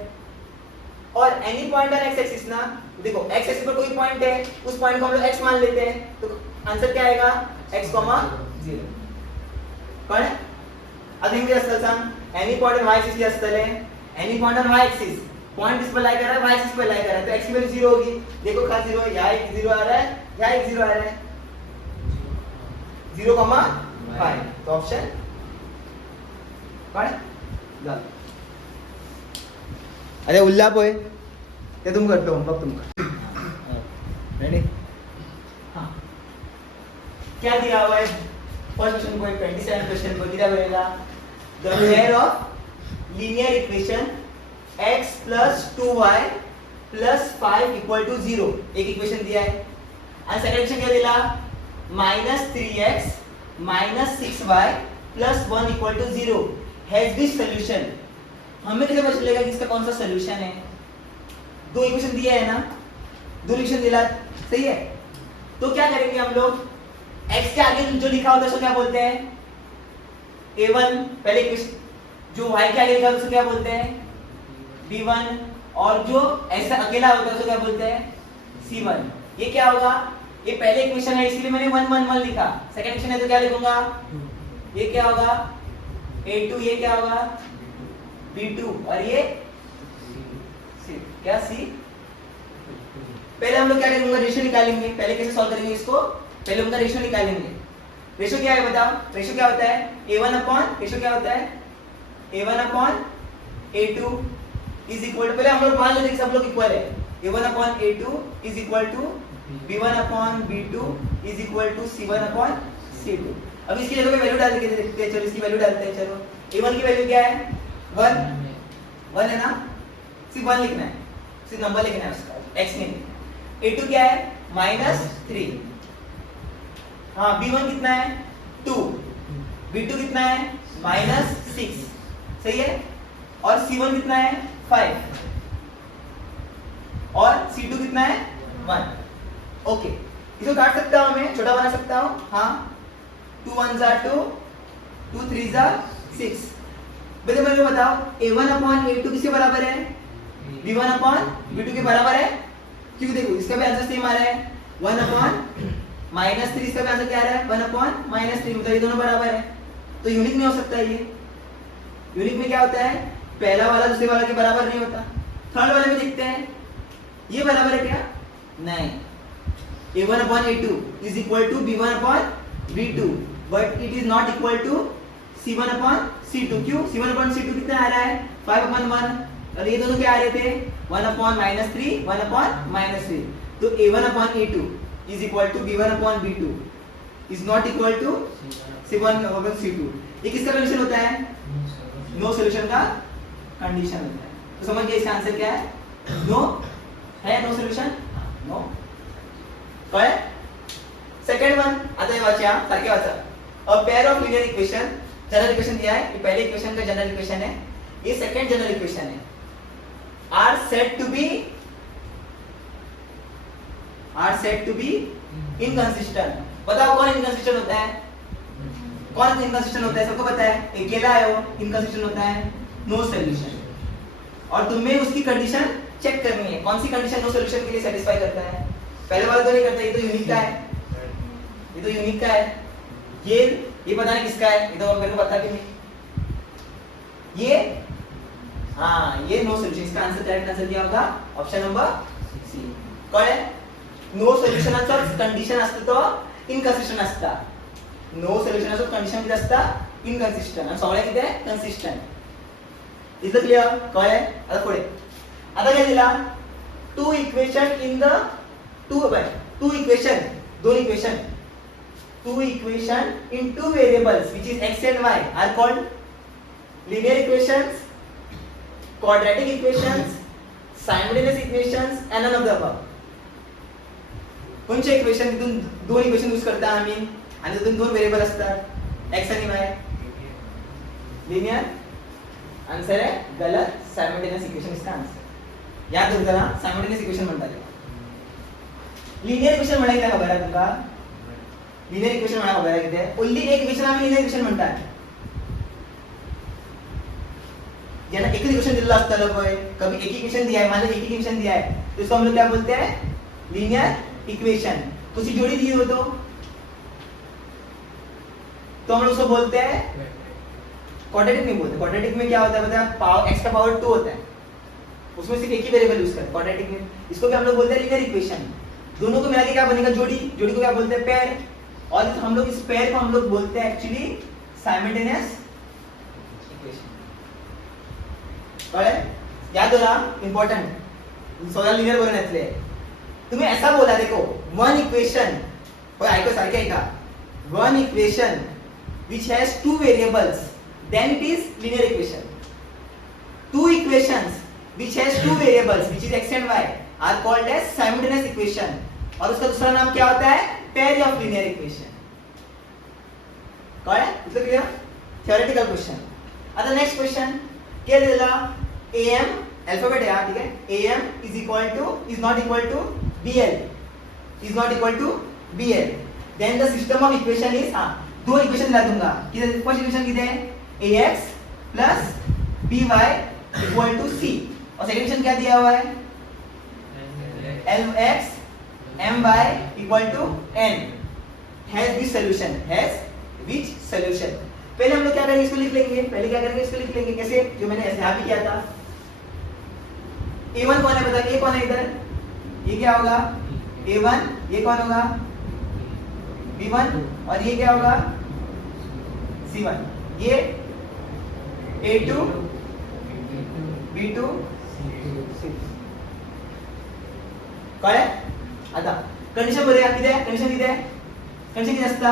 और any point on x axis ना. देखो x एक्सिस पर कोई पॉइंट है उस पॉइंट को हम लोग x मान लेते हैं तो आंसर क्या आएगा x, 0. पण आता हे असतं सांग any point on y axis असतले any point on y axis point इस पर लाई कर रहा है y एक्सिस पर लाई कर रहा है तो x की वैल्यू 0 होगी. देखो कहां 0 है यहाँ एक 0 आ रहा है यहाँ एक 0 आ रहा है 0, 5 तो ऑप्शन पण अरे उल्लाप होय ते तुम करतो बघ तुम रेडी. हाँ क्या दिया हुआ है फर्स्ट क्वेश्चन को 27 क्वेश्चन को कितना बनेगा the pair of linear equation x plus 2y plus 5 equal to 0. एक इक्वेशन दिया है और सेकंड इक्वेशन क्या दिया -3x minus 6y plus 1 equal to 0 has this solution. हमें कैसे पता चलेगा कि इसका कौन सा सॉल्यूशन है. दो इक्वेशन दिया है ना दो इक्वेशन दिला सही है. तो क्या करेंगे हम लोग x के आगे जो लिखा होता है उसको क्या बोलते हैं a1. पहले इक्वेशन जो y के आगे लिखा होता है उसको क्या बोलते हैं b1 और जो ऐसा अकेला होता है उसको क्या बोलते हैं c1. ये क्या होगा ये पहले इक्वेशन है इसलिए मैंने 1 1 1 लिखा. सेकंड इक्वेशन है तो क्या लिखूंगा ये क्या होगा a2 ये क्या होगा b2 और ये c क्या c. पहले हम लोग क्या करेंगे रेशियो निकालेंगे. पहले कैसे सॉल्व करेंगे इसको पहले उनका रेशियो निकालेंगे. रेशियो क्या है बताओ. रेशियो क्या होता है a1 अपॉन रेशियो क्या होता है a1 upon a2 is equal to पहले हम लोग मान लेते हैं सब लोग इक्वल है. a1 upon a2 is equal to b1 upon b2 is equal to c1 upon c2. अब इसकी जगह पे वैल्यू डाल के देखते हैं. चलो इसकी वैल्यू डालते हैं. चलो a1 की वैल्यू क्या है 1 है ना. सिर्फ 1 लिखना है सिर्फ नंबर लिखना है उसका x नहीं. a2 क्या है -3. हाँ b1 कितना है 2 b2 कितना है -6 सही है और c1 कितना है 5 और c2 कितना है 1. ओके इसको काट सकता हूं मैं छोटा बना सकता हूं. हाँ 2 1 2 2 3 6. बेटे मुझे बताओ a1 अपॉन a2 किसके बराबर है b1 अपॉन b2 के बराबर है. क्यों देखो इसका भी आंसर सेम आ रहा है 1 अपॉन -3. इसका भी आंसर क्या आ रहा है 1 अपॉन -3. मतलब ये दोनों बराबर है तो यूनिक नहीं हो सकता ये. यूनिक में क्या होता है, पहला वाला दूसरे वाला के बराबर नहीं होता। थर्ड वाले में देखते हैं, ये बराबर है क्या, नहीं। a1 upon a2 is equal to b1 upon b2 but it is not equal to c1 upon c2। क्यों, c1 upon c2 कितना आ रहा है, 5 upon 1, और ये दोनों क्या आ रहे थे, 1 upon -3 1 upon -3। तो a1 upon a2 is equal to b1 upon b2 is not equal to c1 upon c2। ये किसका कंडीशन होता है, नो सॉल्यूशन का कंडीशन होता है। तो समझ गए इसका आंसर क्या है, नो है, नो सॉल्यूशन, नो। कळलं? सेकंड वन, आता हे वाचा, सारखे वाचा। A pair of linear equation, general equation दिया है, ये पहले इक्वेशन का जनरल इक्वेशन है, ये सेकंड जनरल इक्वेशन है। Are said to be inconsistent. बताओ कौन इनकंसिस्टेंट होता है, कौन इनकंसिस्टेंट होता है, सबको पता है, अकेला है वो इनकंसिस्टेंट होता है, नो सॉल्यूशन। और तुम्हें उसकी कंडीशन चेक करनी है, कौन सी कंडीशन नो सॉल्यूशन के लिए सेटिस्फाई करता है। पहले वाला तो नहीं करता, ये तो यूनिक का है, ये तो यूनिक का है, ये पता नहीं किसका है, ये तो मेरे को पता भी नहीं। ये हाँ, ये नो सॉल्यूशन, इसका आंसर करेक्ट आंसर क्या होगा, ऑप्शन नंबर सी। कळलं? नो सॉल्यूशनाचं कंडिशन असतं तो इनकन्सिस्टंट असता, नो सॉल्यूशनाचं कंडिशन किती असता, इनकन्सिस्टंट, आणि सगळे किती आहे, कन्सिस्टंट। Is clear? कळलं? आता पुढे, आता काय दिला, two equation in the two equation in two variables which is x and y are called linear equations, quadratic equations, simultaneous equations and none of the above। कोणचे इक्वेशन, इथून दोन equation use करता आम्ही आणि त्यातून दोन व्हेरिएबल असतात x आणि y, लिनियर आंसर आहे गलत, सायमल्टेनियस इक्वेशन इसका आंसर। याद रखो ना, सायमल्टेनियस इक्वेशन म्हणतात। लिनियर इक्वेशन म्हणजे काय खबर आहे तुका, लिनियर इक्वेशन म्हणजे खबर आहे किती, ओन्ली एक इक्वेशन आम्ही लिनियर इक्वेशन म्हणतात, याना एक इक्वेशन दिलेला असतं लोगोय, कभी एक इक्वेशन दिया है, मान लो एक इक्वेशन दिया है तो इसको हम लोग क्या बोलते हैं, लिनियर इक्वेशन। कुछ जोड़ी दी हो तो हम लोग उसको बोलते हैं क्वाड्रेटिक नहीं बोलते। क्वाड्रेटिक में क्या होता है पता है, पावर x का पावर 2 होता है, उसमें सिर्फ एक ही वेरिएबल यूज करते हैं क्वाड्रेटिक में, इसको भी हम लोग बोलते हैं लिनियर इक्वेशन। दोनों को मिला के क्या बनेगा, जोड़ी, जोड़ी को क्या बोलते हैं, पेयर, और हम लोग इस पेयर को हम लोग बोलते हैं एक्चुअली साइमल्टेनियस इक्वेशन। कळलं? याद हो रहा, इंपॉर्टंट, सोडा लिनियर बनवण्यातले तुम्ही ऐसा बोला, देखो वन इक्वेशन, ऐको सारखे ऐका, one equation which has two variables then it is linear equation। two equations which has two variables which is x and y are called as simultaneous equation, और उसका दूसरा नाम क्या होता है, पेयर ऑफ लिनियर इक्वेशन। कळलं? इतना clear? Theoretical question. आता नेक्स्ट क्वेश्चन क्या दिला, am अल्फाबेट है, ठीक है, am is equal to is not equal to bl, is not equal to bl, then the system of equation is, दो equation दिला दूंगा, किधर फर्स्ट इक्वेशन किधर है, ax plus by equal to c, और सेकंड इक्वेशन क्या दिया हुआ है, lx my equal to n, has which solution, has which solution। पहले हम लोग क्या करेंगे, इसको लिख लेंगे, पहले क्या करेंगे, इसको लिख लेंगे, कैसे, जो मैंने ऐसे यहाँ भी किया था। a1 कौन है बता, ये कौन है इधर, ये क्या होगा a1, ये कौन होगा b1, और ये क्या होगा c1, ये a2 b2 c2। कळलं? आता कंडिशन बघूया, किती आहे कंडिशन, किती आहे कंडिशन, किती असता,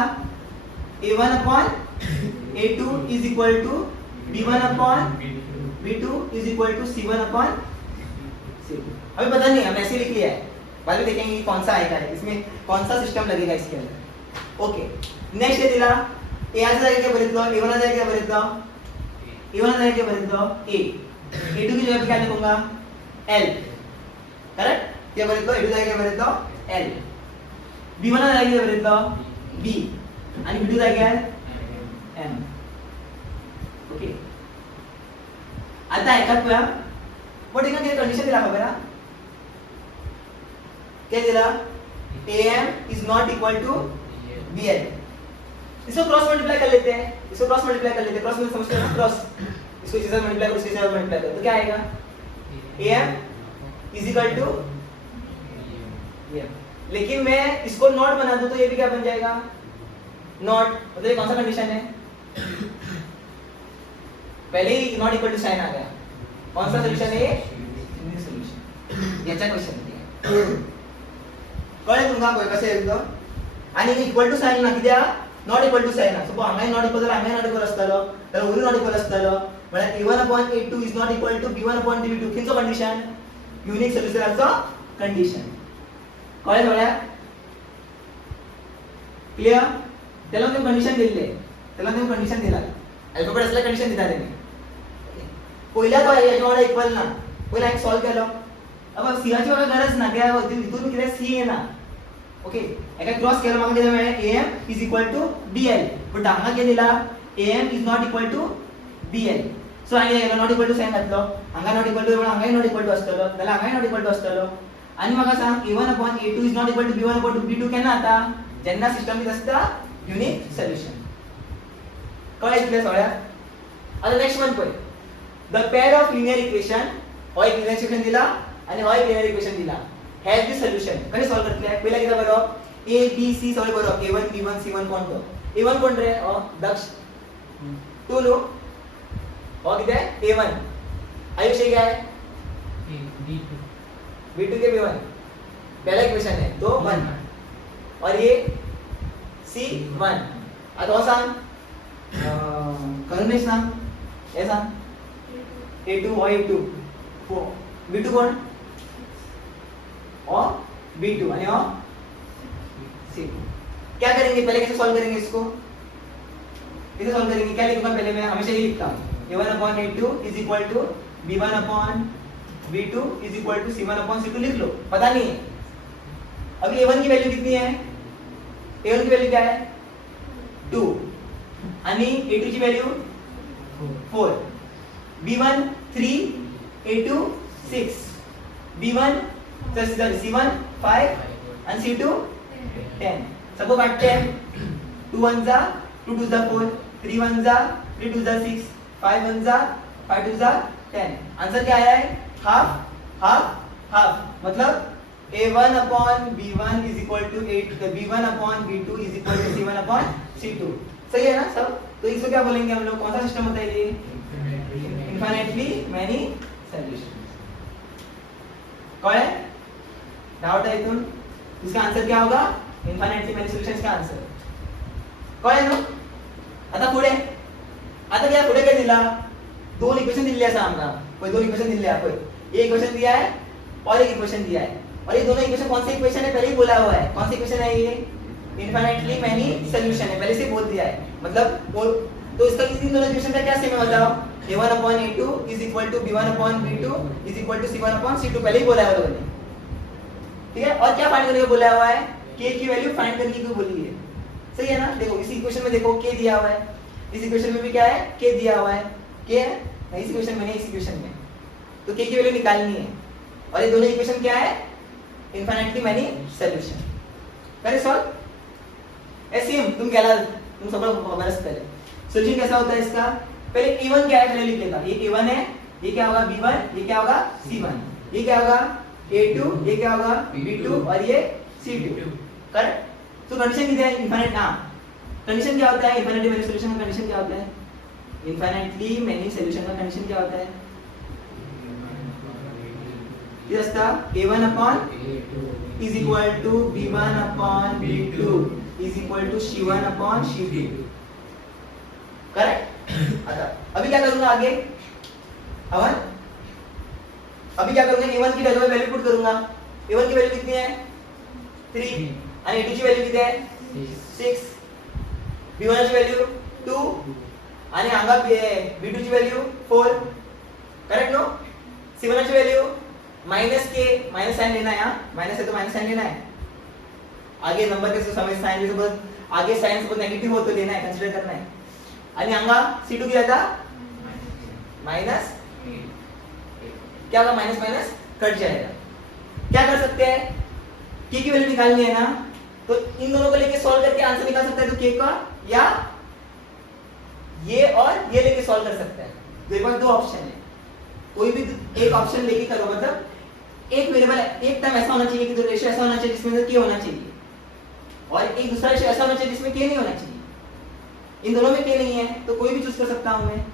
a1 upon a2 is equal to b1 upon b2 is equal to c1 upon c2। अभी पता नहीं, हमने ऐसे लिख लिया है, बाद में देखेंगे कौन सा आएगा, इसमें कौन सा सिस्टम लगेगा इसके अंदर। ओके, नेक्स्ट ये दिला, a आचा जागी क्या बदलतो, a1 आचा जागी क्या बदलतो, a1 आचा जागी क्या बदलतो a, a2 की जगह पे क्या लिखूंगा l, करेक्ट, क्या बदलतो a2 जागी क्या बदलतो l, b1 आचा जागी क्या बदलतो b, आणि b2 जागी काय m। ओके, आता ऐका तुया, पण इकडे काय कंडिशन दिला खबर आहे, क्या दिला, am is not equal to bl, इसको क्रॉस मल्टीप्लाई कर लेते हैं, इसको क्रॉस मल्टीप्लाई कर लेते हैं, क्रॉस में समझते हैं ना, क्रॉस, इसको इसके साथ मल्टीप्लाई करो, इसके साथ मल्टीप्लाई करो, तो क्या आएगा? am इज इक्वल टू लेकिन मैं इसको नॉट बना दूं तो ये भी क्या बन जाएगा? नॉट। मतलब ये कौन सा कंडीशन है? पहले ही नॉट इक्वल टू साइन आ गया। कौन सा सॉल्यूशन है ये? Unique solution. याचा क्वेश्चन आहे कळलं तुमका कोई कसे येतो? आणि इक्वल टू साइन ना कित्या? Not equal to sign so हांगा नॉट इक्वल जाल्यार हांगा नॉट इक्वल आसतलो, तर उरी नॉट इक्वल आसतलो, म्हणजे a1/a2 is not equal to b1/b2 किंचो कंडीशन? युनिक सॉल्यूशनाचो कंडीशन। कळलं सगळ्या? क्लियर? त्याला तुम्ही कंडिशन दिले, त्याला तुम्ही कंडिशन दिला, अल्फाबेट असल्या कंडिशन दिला त्यांनी। पहिला तो याच्यावर इक्वल ना, पहिला एक सॉल्व केलो, अब सी ची गरज ना, काय होती इथून किती सी आहे ना, ओके एका क्रॉस केलं मग किती मिळेल? am is equal to bl, पण हांगा किती दिला? am is not equal to bl, so आणि याला नॉट इक्वल टू साइन घातलो, हांगा नॉट इक्वल टू हांगा नॉट इक्वल टू असतलो, त्याला हांगा नॉट इक्वल टू असतलो, आणि मग सांग a1/a2 is not equal to b1/b2 केना आता? ज्यांना सिस्टम मध्ये असता युनिक सॉल्यूशन। कळलं सगळ्या? आता नेक्स्ट वन पळय, the pair of linear equation, हो एक लिनियर इक्वेशन दिला आणि हो एक लिनियर इक्वेशन दिला, हॅज द सॉल्यूशन। कसे सॉल्व करतले? पहिला किती बरो? a b c सॉल्व करो, a1 b1 c1 कोण तो? a1 कोण रे? हो दक्ष 2 लो, हो किती आहे? a1 आयुष काय आहे? b2 के b1, पहला इक्वेशन है तो 1 और ये c1। आता हो सांग करूनच ना, हे सांग a2 और a2 b2 कोण? और b2 आणि और c2। क्या करेंगे पहले? कैसे सॉल्व करेंगे इसको? कैसे सॉल्व करेंगे? क्या लिखूंगा पहले? मैं हमेशा ये लिखता हूं, a1/a2 is equal to b1/b2 is equal to c1/c2 लिख लो, पता नहीं है। अभी a1 की वैल्यू कितनी है? a1 की वैल्यू क्या है? 2 आणि a2 ची value 4, b1 3 a2 6, b1 c1 5 and c2 10। सबको काटते हैं, 2 1 जा 2 2 जा 4, 3 1 जा 3 2 जा 6, 5 1 जा 5 2 जा 10। आंसर क्या आया है? हाफ हाफ हाफ, मतलब a1/b1 is equal to b1/b2 is equal to c1/c2। सही है ना सब? तो इसको क्या बोलेंगे हम लोग? कौन सा सिस्टम होता है ये? Infinitely many solutions. कौन है? डाउट है इथून? इसका आंसर क्या होगा? इनफिनिटली मेनी सॉल्यूशंस का आंसर कौन है ना? आता पुढे, आता क्या पुढे काय दिला? दोन इक्वेशन दिले असा आम्हाला, कोई दोन इक्वेशन दिले आपण, एक इक्वेशन दिया है और एक इक्वेशन दिया है, और ये दोनों इक्वेशन कौन सी इक्वेशन है पहले ही बोला हुआ है। कौन सी इक्वेशन है ये? इनफिनिटली मेनी सॉल्यूशन है, पहले से बोल दिया है, मतलब तो इसका इन दोनों इक्वेशन का क्या सेम है बताओ? a1/a2 is equal to b1/b2 is equal to c1/c2 पहले ही बोला है लोगों ने, ठीक है? और क्या फाइंड करने को बोला हुआ है? k की वैल्यू फाइंड करने को बोली है, सही है ना? देखो इस इक्वेशन में देखो k दिया हुआ है, इस इक्वेशन में भी क्या है? k दिया हुआ है, k है ना इस इक्वेशन में, नहीं इस इक्वेशन में, तो k की वैल्यू निकालनी है, और ये दोनों इक्वेशन क्या है? Infinitely many solution. करे सॉल्व? ऐसे तुम क्या तुम सब बरस पहले सॉल्यूशन कैसा होता है इसका? पहले a1 क्या है पहले लिख लेता, ये a1 है, ये क्या होगा? b1, ये क्या होगा? c1, ये क्या होगा? a2, ये क्या होगा? b2 और ये c2। करेक्ट? तो कंडीशन कितनी है? इनफिनिट। हां कंडीशन क्या होता है? इनफिनिटली मेनी सॉल्यूशन का कंडीशन क्या होता है? इनफिनिटली मेनी सॉल्यूशन का कंडीशन क्या होता है? ये असता a1/a2 is equal to b1/b2 is equal to c1/c2। Correct? आता अभी क्या करूंगा आगे? अभी क्या करूंगा? a1 की वैल्यू पुट करूंगा। a1 की वैल्यू कितनी है? 3 आणि a2 ची वैल्यू किती आहे? 6, b1 ची वैल्यू 2 आणि हांगा b2 ची वैल्यू 4। Correct no? c1 ची value minus k, minus sign लेना है, माइनस है तो माइनस साइन लेना है, आगे नंबर के समझ साइन के सोबत आगे साइन सोबत नेगेटिव हो तो लेना है, कंसीडर करना है। आणि अंगा c2 किती आता? माइनस, क्या होगा? माइनस माइनस कट जाएगा। क्या कर सकते हैं? k की वैल्यू निकालनी है ना, तो इन दोनों को लेके सॉल्व करके आंसर निकाल सकते हैं, तो k का या ये और ये लेके सॉल्व कर सकते हैं। मेरे पास दो ऑप्शन है, कोई भी एक ऑप्शन लेके करो, मतलब एक वेरिएबल एक टाइम ऐसा होना चाहिए कि रेशियो ऐसा होना चाहिए जिसमें के होना चाहिए, और एक दूसरा रेशियो ऐसा होना चाहिए जिसमें के नहीं होना चाहिए। इन दोनों में के नहीं है तो कोई भी चूज कर सकता हूं मैं।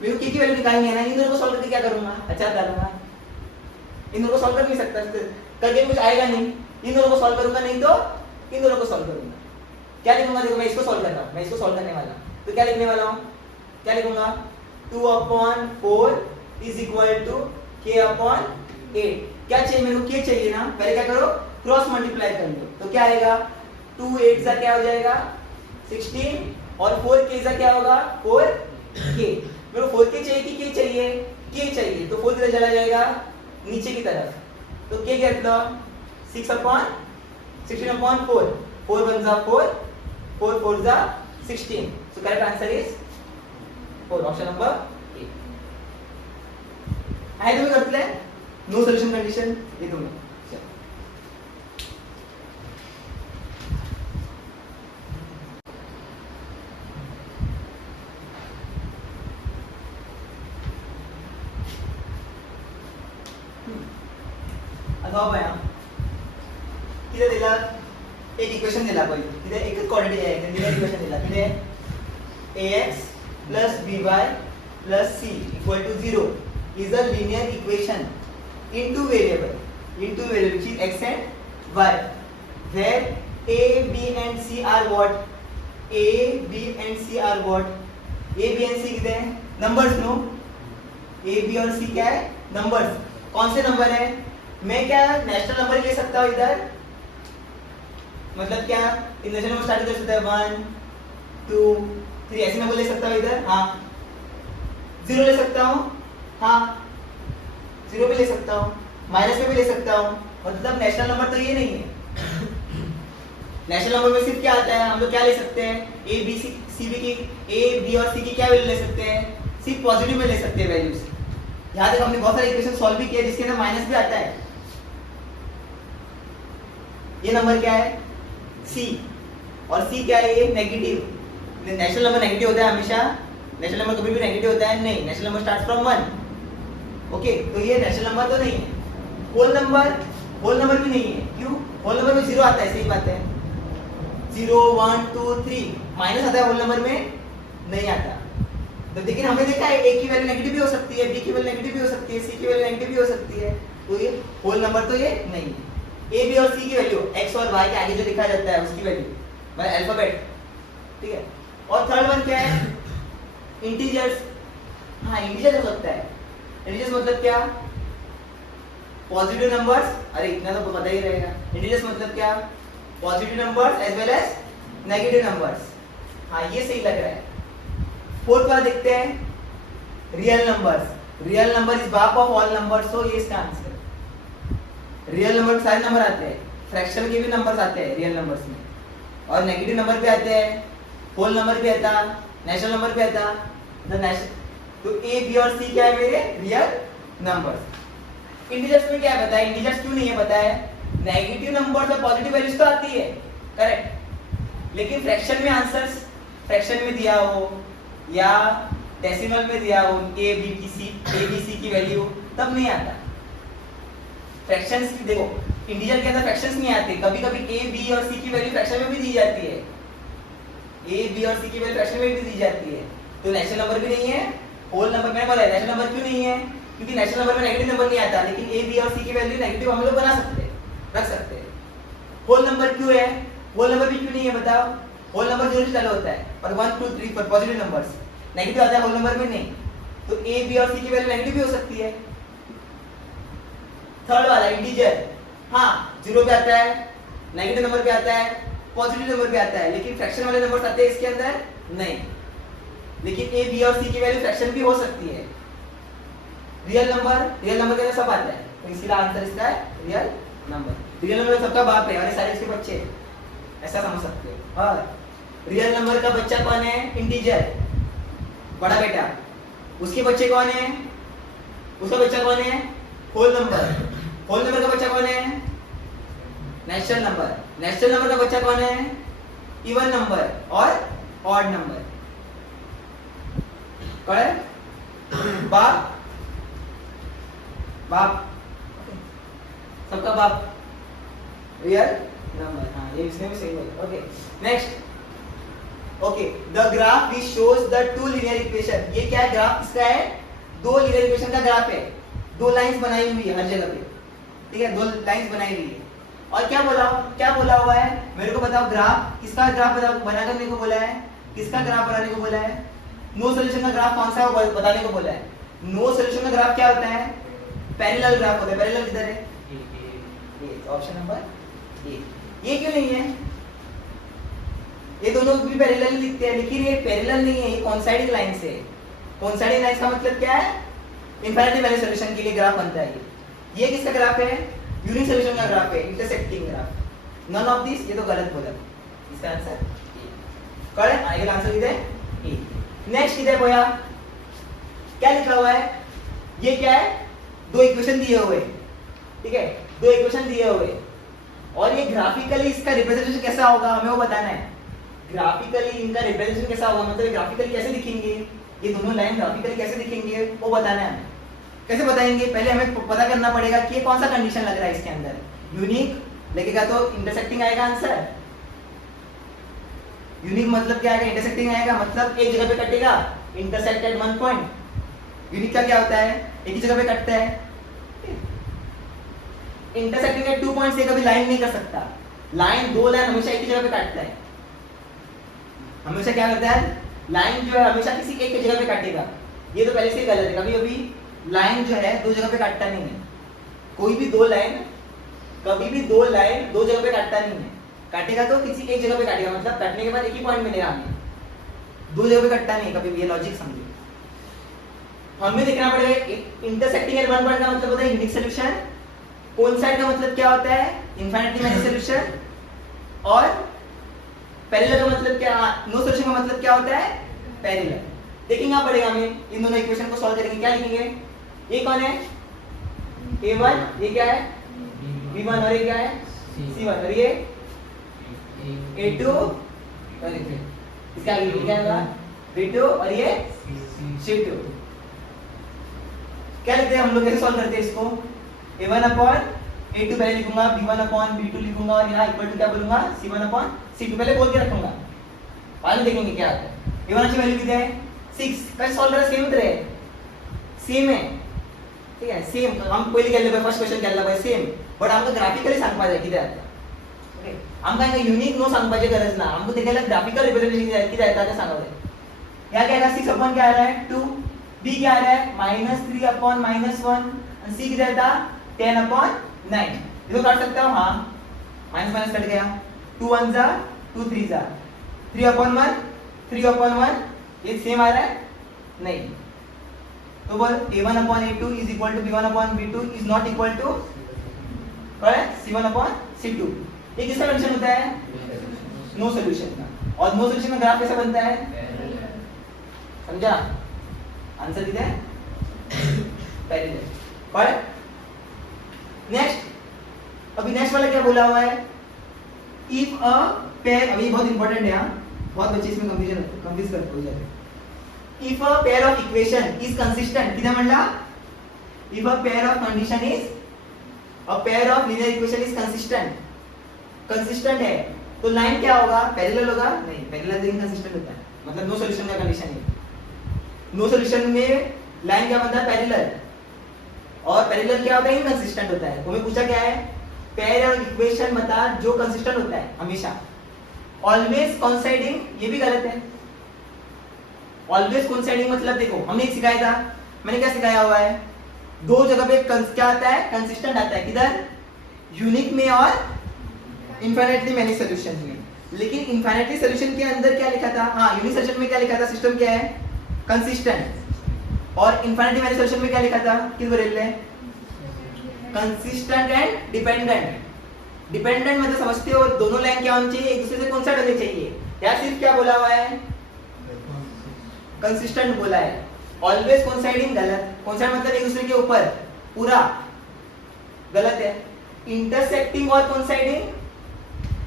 मेरे को के की वैल्यू निकालनी है ना, इन दोनों को सॉल्व करके क्या करूंगा, अच्छा डालूंगा। इन दोनों को सॉल्व कर नहीं सकता, करके कुछ आएगा नहीं। इन दोनों को सॉल्व करूंगा, नहीं तो इन दोनों को सॉल्व करूंगा। क्या लिखूंगा, देखो मैं इसको सॉल्व कर रहा हूं, मैं इसको सॉल्व करने वाला हूं, तो क्या लिखने वाला हूं, क्या लिखूंगा, 2/4 इज इक्वल टू k/8। क्या चाहिए मेरे को, के चाहिए ना, पहले क्या करो, क्रॉस मल्टीप्लाई कर लो, तो क्या आएगा, 2 8 सा क्या हो जाएगा 16, और 4 k सा क्या होगा 4k। मेरे को 4k चाहिए कि k चाहिए, k चाहिए, तो 4 किधर चला जाएगा, नीचे की तरफ, तो k क्या था 16/4, 4 1 जा 4, 4 4 जा 16, so correct answer is 4, option number A। आहे तुम्ही करतले नो सोल्यूशन कंडिशन ये तुम्ही चलो। आता बघा किती दिला, एक इक्वेशन दिला पहिले, किती एकच क्वांटिटी आहे, दिला इक्वेशन दिला किती ax plus by plus c equal to 0 is a linear equation in two variable which is x and y, where a b and c are what, a b and c are what, a b and c कितने हैं numbers, no a b और c क्या है numbers. कौन से number है, मैं क्या नेशनल नंबर ले सकता हूँ इधर, मतलब क्या नेशनल नंबर स्टार्ट कर सकता है 1 2 3 ऐसे नंबर ले सकता हूँ इधर, हाँ 0 ले सकता हूँ, हाँ 0 भी ले सकता हूँ, माइनस में भी ले सकता हूँ, मतलब नेशनल नंबर तो ये नहीं है। नेशनल नंबर में सिर्फ क्या आता है, हम लोग क्या ले सकते हैं, A B C C B की ए बी और सी की क्या वैल्यू ले सकते हैं, सिर्फ पॉजिटिव में ले सकते हैं वैल्यूज। यहाँ तक हमने बहुत सारे इक्वेशन सॉल्व भी किए जिसके अंदर माइनस भी आता है। ये नंबर क्या है सी, और सी क्या है ये नेगेटिव। नेशनल नंबर नेगेटिव होता है हमेशा, नेशनल नंबर कभी भी नेगेटिव होता है नहीं, national number start from 1, okay, तो ये नेशनल नंबर तो नहीं है। होल नंबर भी नहीं है, क्यों, होल नंबर में 0 आता है, सही बात है, 0 1 2 3 माइनस आता है, होल नंबर में नहीं आता। तो लेकिन हमने देखा है ए की वैल्यू नेगेटिव भी हो सकती है, बी की वैल्यू नेगेटिव भी हो सकती है, सी की वैल्यू नेगेटिव भी हो सकती है, तो ये होल नंबर तो ये नहीं है। ए बी और सी की वैल्यू एक्स और वाई के आगे जो लिखा जाता है उसकी वैल्यू मतलब अल्फाबेट, ठीक है। और थर्ड वन क्या है, इंटीजर्स, हाँ इंटीजर हो सकता है। इंटीजर्स मतलब क्या, पॉजिटिव नंबर्स, अरे इतना तो पता ही रहेगा। इंटीजर्स मतलब क्या, positive numbers as well as negative numbers, हाँ ये सही लग रहा है। फोर्थ वाला देखते हैं, real numbers, real number is बाप ऑफ ऑल नंबर्स, सो ये इसका आंसर। रियल नंबर सारे नंबर आते हैं, फ्रैक्शन के भी नंबर्स आते हैं रियल नंबर्स में, और नेगेटिव नंबर भी आते हैं, होल नंबर भी आता, नेचुरल नंबर भी आता, तो ए बी और सी क्या है मेरे रियल नंबर्स। इंटीजर्स में क्या है बताया, इंटीजर्स क्यों नहीं है बताया, नेगेटिव नंबर्स और पॉजिटिव वैल्यूज तो आती है करेक्ट, लेकिन फ्रैक्शन में आंसर्स फ्रैक्शन में दिया हो या डेसिमल में दिया हो ए बी सी की वैल्यू तब नहीं आता। फ्रैक्शंस देखो इंटीजर के अंदर फ्रैक्शंस नहीं आते, कभी कभी ए बी और सी की वैल्यू फ्रैक्शन में भी दी जाती है, ए बी और सी की वैल्यू फ्रैक्शन में भी दी जाती है, तो नेचुरल नंबर भी नहीं है, होल नंबर मैंने बोला नेचुरल नंबर क्यों नहीं है, क्योंकि नेचुरल नंबर में नेगेटिव नंबर नहीं आता, लेकिन ए बी और सी की वैल्यू नेगेटिव हम लोग बना सकते हैं, रख सकते हैं। होल नंबर क्यों है, होल नंबर भी क्यों नहीं है बताओ, होल नंबर जो चालू होता है और 1 2 3 पर पॉजिटिव नंबर्स, नेगेटिव आता है होल नंबर में नहीं, तो ए बी और सी की वैल्यू नेगेटिव भी हो सकती है। थर्ड वाला इंटीजर, हाँ 0 पे आता है, नेगेटिव नंबर पे आता है, पॉजिटिव नंबर पे आता है, लेकिन फ्रैक्शन वाले नंबर्स आते हैं इसके अंदर नहीं, लेकिन ए बी और सी की वैल्यू फ्रैक्शन भी हो सकती है। रियल नंबर के अंदर सब आता है, तो इसीलिए आंसर इसका है रियल नंबर। रियल नंबर सबका बाप है और सारे इसके बच्चे, ऐसा समझ सकते हो। और रियल नंबर का बच्चा कौन है, इंटीजर बड़ा बेटा, उसके बच्चे कौन है, उसका बच्चा कौन है होल नंबर, होल नंबर का बच्चा कौन है नेचुरल नंबर, नेचुरल नंबर का बच्चा कौन है इवन नंबर और ऑड नंबर, करेक्ट। बाप बाप सबका बाप रियल नंबर, हाँ ये इसमें भी सही बोला। Okay next, okay the graph which shows the two linear equation, ये क्या है ग्राफ किसका है, दो लीनियर इक्वेशन का ग्राफ है, दो लाइंस बनाई हुई है हर जगह पे, ठीक है, दो लाइंस बनाई हुई है। और क्या बोला हुआ है, मेरे को बताओ ग्राफ किसका, ग्राफ बनाकर मेरे को बोला है, किसका ग्राफ बनाने को बोला है, नो सॉल्यूशन का ग्राफ कौन सा है वो बताने को बोला है। नो सॉल्यूशन का ग्राफ क्या होता है, पैरेलल ग्राफ होता है, पैरेलल किधर है, ये ऑप्शन नंबर ए। ये क्यों नहीं है, ये दोनों भी पैरेलल लिखते हैं, लेकिन ये पैरेलल नहीं है, ये कोइंसाइडिंग लाइंस है। कोइंसाइडिंग लाइंस का मतलब क्या है, इनफिनिटी वैल्यू सॉल्यूशन के लिए ग्राफ बनता है ये किसका ग्राफ है, यूनिक सॉल्यूशन का ग्राफ है, intersecting graph. None of this, ये तो गलत बोला, इसका आंसर करेक्ट, आगे आंसर किधर है ए। नेक्स्ट किधर बोया, क्या लिखा हुआ है, ये क्या है, दो इक्वेशन दिए हुए, ठीक है, दो इक्वेशन दिए हुए, और ये ग्राफिकली इसका रिप्रेजेंटेशन कैसा होगा हमें वो बताना है। ग्राफिकली इनका रिप्रेजेंटेशन कैसा होगा, मतलब ग्राफिकली कैसे दिखेंगे, ये दोनों लाइन ग्राफिकली कैसे दिखेंगे वो बताना है हमें। कैसे बताएंगे, पहले हमें पता करना पड़ेगा कि कौन सा कंडीशन लग रहा है इसके अंदर, यूनिक लगेगा तो इंटरसेक्टिंग आएगा आंसर। यूनिक मतलब क्या आएगा, इंटरसेक्टिंग आएगा, मतलब एक जगह पे कटेगा, intersect at one point. Unique का क्या होता है, एक ही जगह पे कटता है। इंटरसेक्टिंग एट 2 पॉइंट से कभी लाइन नहीं कर सकता, लाइन दो लाइन हमेशा एक ही जगह पे काटता है, हमेशा क्या करता है, लाइन जो है हमेशा किसी एक जगह पे काटेगा। ये तो पहले से ही गलत है, कभी कभी लाइन जो है दो जगह पे काटता नहीं है, कोई भी दो लाइन कभी भी दो लाइन दो जगह पे काटता नहीं है, काटेगा तो किसी एक जगह पे काटेगा, मतलब काटने के बाद एक ही पॉइंट मिलेगा हमें, दो जगह पे कटता नहीं कभी भी, ये लॉजिक समझिए। हमें देखना पड़ेगा इंटरसेक्टिंग एट वन पॉइंट का मतलब होता है यूनिक सॉल्यूशन, कोइंसाइड का मतलब क्या होता है, इनफिनिटी मैनी सॉल्यूशन, और पैरेलल का मतलब क्या, नो सॉल्यूशन का मतलब क्या होता है, पैरेलल। देखना पड़ेगा हमें, इन दोनों इक्वेशन को सॉल्व करेंगे, क्या लिखेंगे, ये कौन है a1, ये क्या है b1, और ये क्या है c1, और ये a2, और ये इसका आगे क्या होगा b2, और ये c2। क्या लिखते हैं हम लोग, कैसे सॉल्व करते हैं इसको, a1 अपॉन a2 पहले लिखूंगा, b1 अपॉन b2 लिखूंगा, और यहाँ इक्वल टू क्या बोलूंगा, c1 अपॉन c2 पहले बोल के रखूंगा, बाद में देखेंगे क्या आता है। a1 की वैल्यू कितनी है 6, कैसे सॉल्व करें, सेम रहे, सेम है, ठीक है, सेम हम पहिले केले फर्स्ट क्वेश्चन केला पाहिजे सेम, बट आमका ग्राफिकली सांगपा जाय किती आता, ओके आमका काय युनिक नो सांगपाची गरज ना, आमको तेला ग्राफिकल रिप्रेजेंटेशन किती आता ते सांगावे। या क्या 6 अपॉन क्या आ रहा है 2, b क्या आ रहा है -3 अपॉन -1, और c कितना था 10 अपॉन 9, इसको काट सकता हूं, हाँ माइनस माइनस कट गया, 2 1 जा 2 3 जा, 3 अपॉन 1 3 अपॉन 1, ये सेम आ रहा है नहीं, तो बोल a1 upon a2 is equal to b1 upon b2 is not equal to c1 upon c2। ये किसका कंडीशन होता है, नो सॉल्यूशन का, और नो सॉल्यूशन का ग्राफ कैसा बनता है, समझा, आंसर कितना है पैरेलल, करेक्ट। नेक्स्ट, अभी नेक्स्ट वाला क्या बोला हुआ है, इफ अ पेयर, अभी बहुत इंपॉर्टेंट है, यहाँ बहुत बच्चे इसमें कंफ्यूज करते हो जाते हैं। If a pair of equation is consistent, कितना म्हणला? If a pair of condition is, a pair of linear equation is consistent, consistent है, तो लाइन क्या होगा, पैरेलल होगा? नहीं, पैरेलल तो इनकंसिस्टेंट होता है, मतलब नो सॉल्यूशन का कंडीशन है। नो सॉल्यूशन में लाइन क्या बनता है, पैरेलल, और पैरेलल क्या होता है, इनकंसिस्टेंट होता है। तो मैं पूछा क्या है, पेयर ऑफ इक्वेशन बता जो कंसिस्टेंट होता है हमेशा, ऑलवेज कोइंसाइडिंग, ये भी गलत है। ऑलवेज कोइंसाइडिंग मतलब देखो हमने एक सिखाया था, मैंने क्या सिखाया हुआ है, दो जगह पे क्या आता है, कंसिस्टेंट आता है, किधर, यूनिक में और इनफिनिटली मैनी सॉल्यूशन में। लेकिन इनफिनिटली सॉल्यूशन के अंदर क्या लिखा था, हाँ यूनिक सॉल्यूशन में क्या लिखा था, सिस्टम क्या है कंसिस्टेंट, और इनफिनिटली मैनी सॉल्यूशन में क्या लिखा था, किस बरेल है कंसिस्टेंट एंड डिपेंडेंट। डिपेंडेंट मतलब समझते हो, दोनों लाइन क्या होनी चाहिए, एक दूसरे से कोइंसाइड होनी चाहिए, या सिर्फ क्या बोला हुआ है, कंसिस्टेंट बोला है। ऑलवेज कोइंसाइडिंग गलत, कोइंसाइड मतलब एक दूसरे के ऊपर पूरा, गलत है। इंटरसेक्टिंग और कोइंसाइडिंग,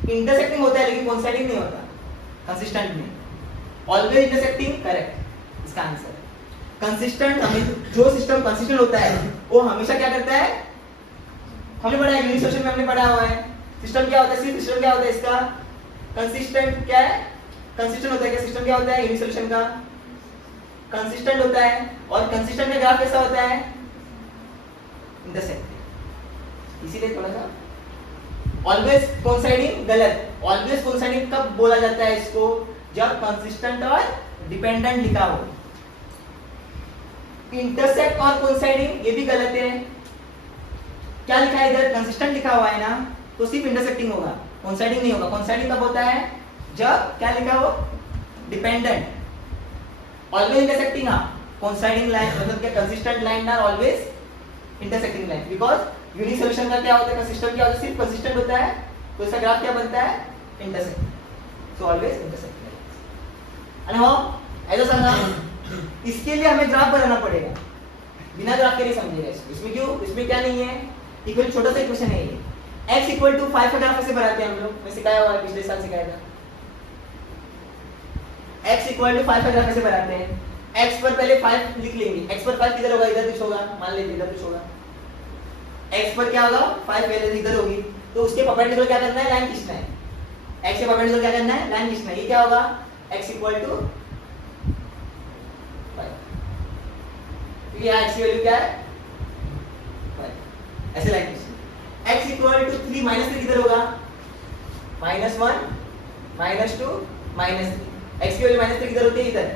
इंटरसेक्टिंग होता है लेकिन कोइंसाइडिंग नहीं होता कंसिस्टेंट में। ऑलवेज इंटरसेक्टिंग करेक्ट, इसका आंसर। कंसिस्टेंट, जो सिस्टम कंसिस्टेंट होता है वो हमेशा क्या करता है, हमने पढ़ा है यूनिट सोल्यूशन में, हमने पढ़ा हुआ है सिस्टम क्या होता है, सिर्फ सिस्टम क्या होता है इसका, कंसिस्टेंट क्या है, कंसिस्टेंट होता है क्या, सिस्टम क्या होता है यूनिट सोल्यूशन का, कंसिस्टेंट होता है। और कंसिस्टेंट का ग्राफ कैसा होता है, इंटरसेक्ट। इसीलिए थोड़ा सा ऑलवेज कोइंसाइडिंग गलत, ऑलवेज कोइंसाइडिंग कब बोला जाता है इसको, जब कंसिस्टेंट और डिपेंडेंट लिखा हो। इंटरसेक्ट और कोइंसाइडिंग ये भी गलत है। क्या लिखा है इधर, कंसिस्टेंट लिखा हुआ है ना, तो सिर्फ इंटरसेक्टिंग होगा, कोइंसाइडिंग नहीं होगा। कोइंसाइडिंग कब होता है, जब क्या लिखा हो, डिपेंडेंट। ऑलवेज इंटरसेक्टिंग, हाँ कोइंसाइडिंग लाइन मतलब क्या, consistent line are always intersecting line, because unique solution का क्या होता है, सिस्टम क्या होता है, सिर्फ कंसिस्टेंट होता है, तो इसका ग्राफ क्या बनता है, intersecting. So always intersecting. And how, ऐसा समझा, इसके लिए हमें ग्राफ बनाना पड़ेगा, बिना ग्राफ के नहीं समझेगा इसको। इसमें क्यों, इसमें क्या नहीं है, इक्वल छोटा सा इक्वेशन है ये, x इक्वल टू 5 का ग्राफ कैसे बनाते हैं हम लोग, मैं सिखाया हुआ है, पिछले साल सिखाया था। x इक्वल टू 5 का ग्राफ कैसे बनाते हैं, x पर पहले 5 लिख लेंगे, x पर 5 किधर होगा, इधर कुछ होगा, मान लीजिए इधर कुछ होगा, x पर क्या होगा 5 वैल्यू इधर होगी, तो उसके परपेंडिकुलर क्या करना है, लाइन खींचना है। x के परपेंडिकुलर क्या करना है, लाइन खींचना है। ये क्या होगा, x इक्वल टू 5, ये x की वैल्यू क्या है 5, ऐसे लाइन खींचना। x इक्वल टू 3 माइनस 3 किधर होगा, -1 -2 -3, x की वैल्यू -3 किधर होती है, इधर।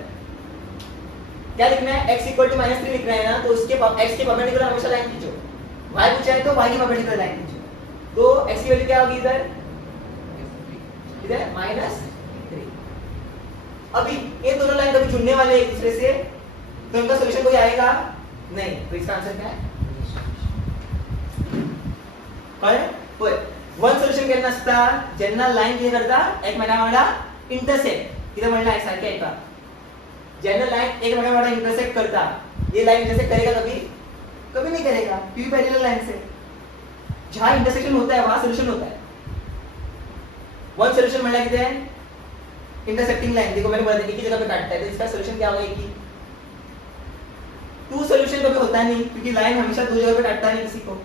क्या लिखना है, x इक्वल टू -3 लिखना है ना, तो उसके x के परपेंडिकुलर हमेशा लाइन खींचो। y पूछा है तो y की परपेंडिकुलर लाइन खींचो, तो x की वैल्यू क्या होगी इधर, इधर -3। अभी ये दोनों लाइन कभी जुड़ने वाले एक दूसरे से, तो इनका सॉल्यूशन कोई आएगा नहीं, तो इसका आंसर क्या है, होय वन सोल्यूशन केलं नसता ज्यांना लाईन क्लियर करता एकमेकांना इंटरसेक्ट इथे म्हणलं आहे सारखे आहे का, ज्यांना लाइन एकमेकांना इंटरसेक्ट करता, ये लाइन इंटरसेक्ट करेगा कभी, कभी नहीं करेगा, क्योंकि पैरेलल लाइन से जहां इंटरसेक्शन होता है वहां सॉल्यूशन होता है। वन सॉल्यूशन म्हणला किती है, इंटरसेक्टिंग लाइन, देखो मैंने बोला था एक ही जगह पे काटता है, तो इसका सॉल्यूशन क्या होगा, एक ही। टू सॉल्यूशन कभी होता नहीं, क्योंकि लाइन हमेशा दो जगह पे काटता नहीं किसी को।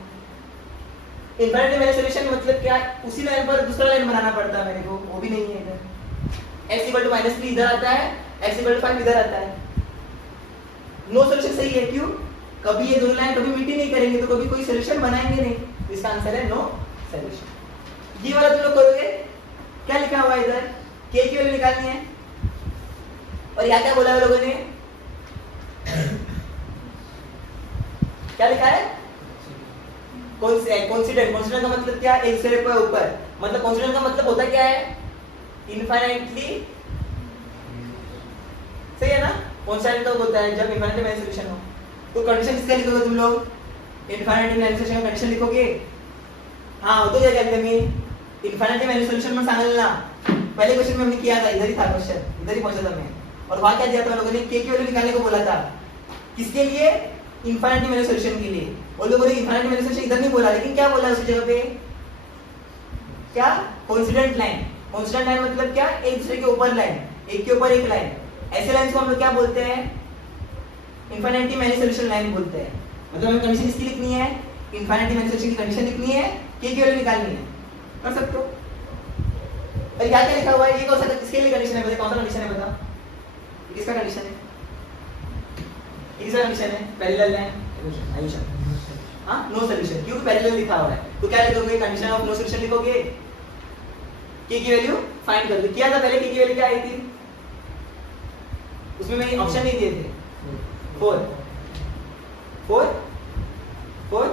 इनफिनिटी मेरे सॉल्यूशन मतलब क्या, उसी लाइन पर दूसरा लाइन बनाना पड़ता है मेरे को, वो भी नहीं है इधर। x -3 इधर आता है, x 5 इधर आता है। नो सॉल्यूशन सही है, क्यों, कभी ये दोनों लाइन कभी मीट ही नहीं करेंगे, तो कभी कोई सॉल्यूशन बनाएंगे नहीं, तो इसका आंसर है नो सॉल्यूशन। ये वाला तुम लोग करोगे, क्या लिखा हुआ है इधर, k की वैल्यू निकालनी है, और यहाँ क्या बोला है लोगों ने, क्या लिखा है, कोइंसिडेंट। कोइंसिडेंट का मतलब क्या, एक से ऊपर, मतलब कोइंसिडेंट का मतलब होता क्या है, इनफाइनाइटली, सही है ना, कोइंसिडेंट तो होता है जब इनफाइनाइटली मैच सॉल्यूशन हो। तो कंडीशन किसका लिखोगे तुम लोग, इनफाइनाइटली मैच सॉल्यूशन का कंडीशन लिखोगे, हाँ होतो क्या कहते मी इनफाइनाइटली मैच सॉल्यूशन में सांगल ना, पहले क्वेश्चन में हमने किया था, इधर ही था क्वेश्चन, इधर ही पहुंचा था मैं, और वहां क्या दिया था लोगों ने, k की वैल्यू निकालने को बोला था, किसके लिए, इनफाइनाइटली मैच सॉल्यूशन के लिए। और लोगों ने इनफाइनाइटली मैच सॉल्यूशन इधर नहीं बोला, लेकिन क्या बोला उस जगह पे, क्या, कोइंसिडेंट लाइन। कोइंसिडेंट लाइन मतलब क्या, एक दूसरे के ऊपर लाइन, एक के ऊपर एक लाइन, ऐसे लाइन को हम लोग क्या बोलते हैं, इनफिनिटी मैनी सॉल्यूशन लाइन बोलते हैं। मतलब हमें कंडीशन इसकी लिखनी है, इनफिनिटी मैनी सॉल्यूशन की कंडीशन लिखनी है, k की वैल्यू निकालनी है, कर सकते हो। और क्या क्या लिखा हुआ है, ये कौन सा, किसके लिए कंडीशन है, बता कौन सा कंडीशन है, बता किसका कंडीशन है, किसका कंडीशन है, पैरेलल लाइन, आयुषा, हाँ नो सॉल्यूशन, क्योंकि पैरेलल लिखा हुआ है, तो क्या लिखोगे, कंडीशन ऑफ नो सॉल्यूशन लिखोगे, k की वैल्यू फाइंड कर दो। किया था पहले, k की वैल्यू क्या आई थी, उसमें मैंने ऑप्शन नहीं दिए थे, 4 4 4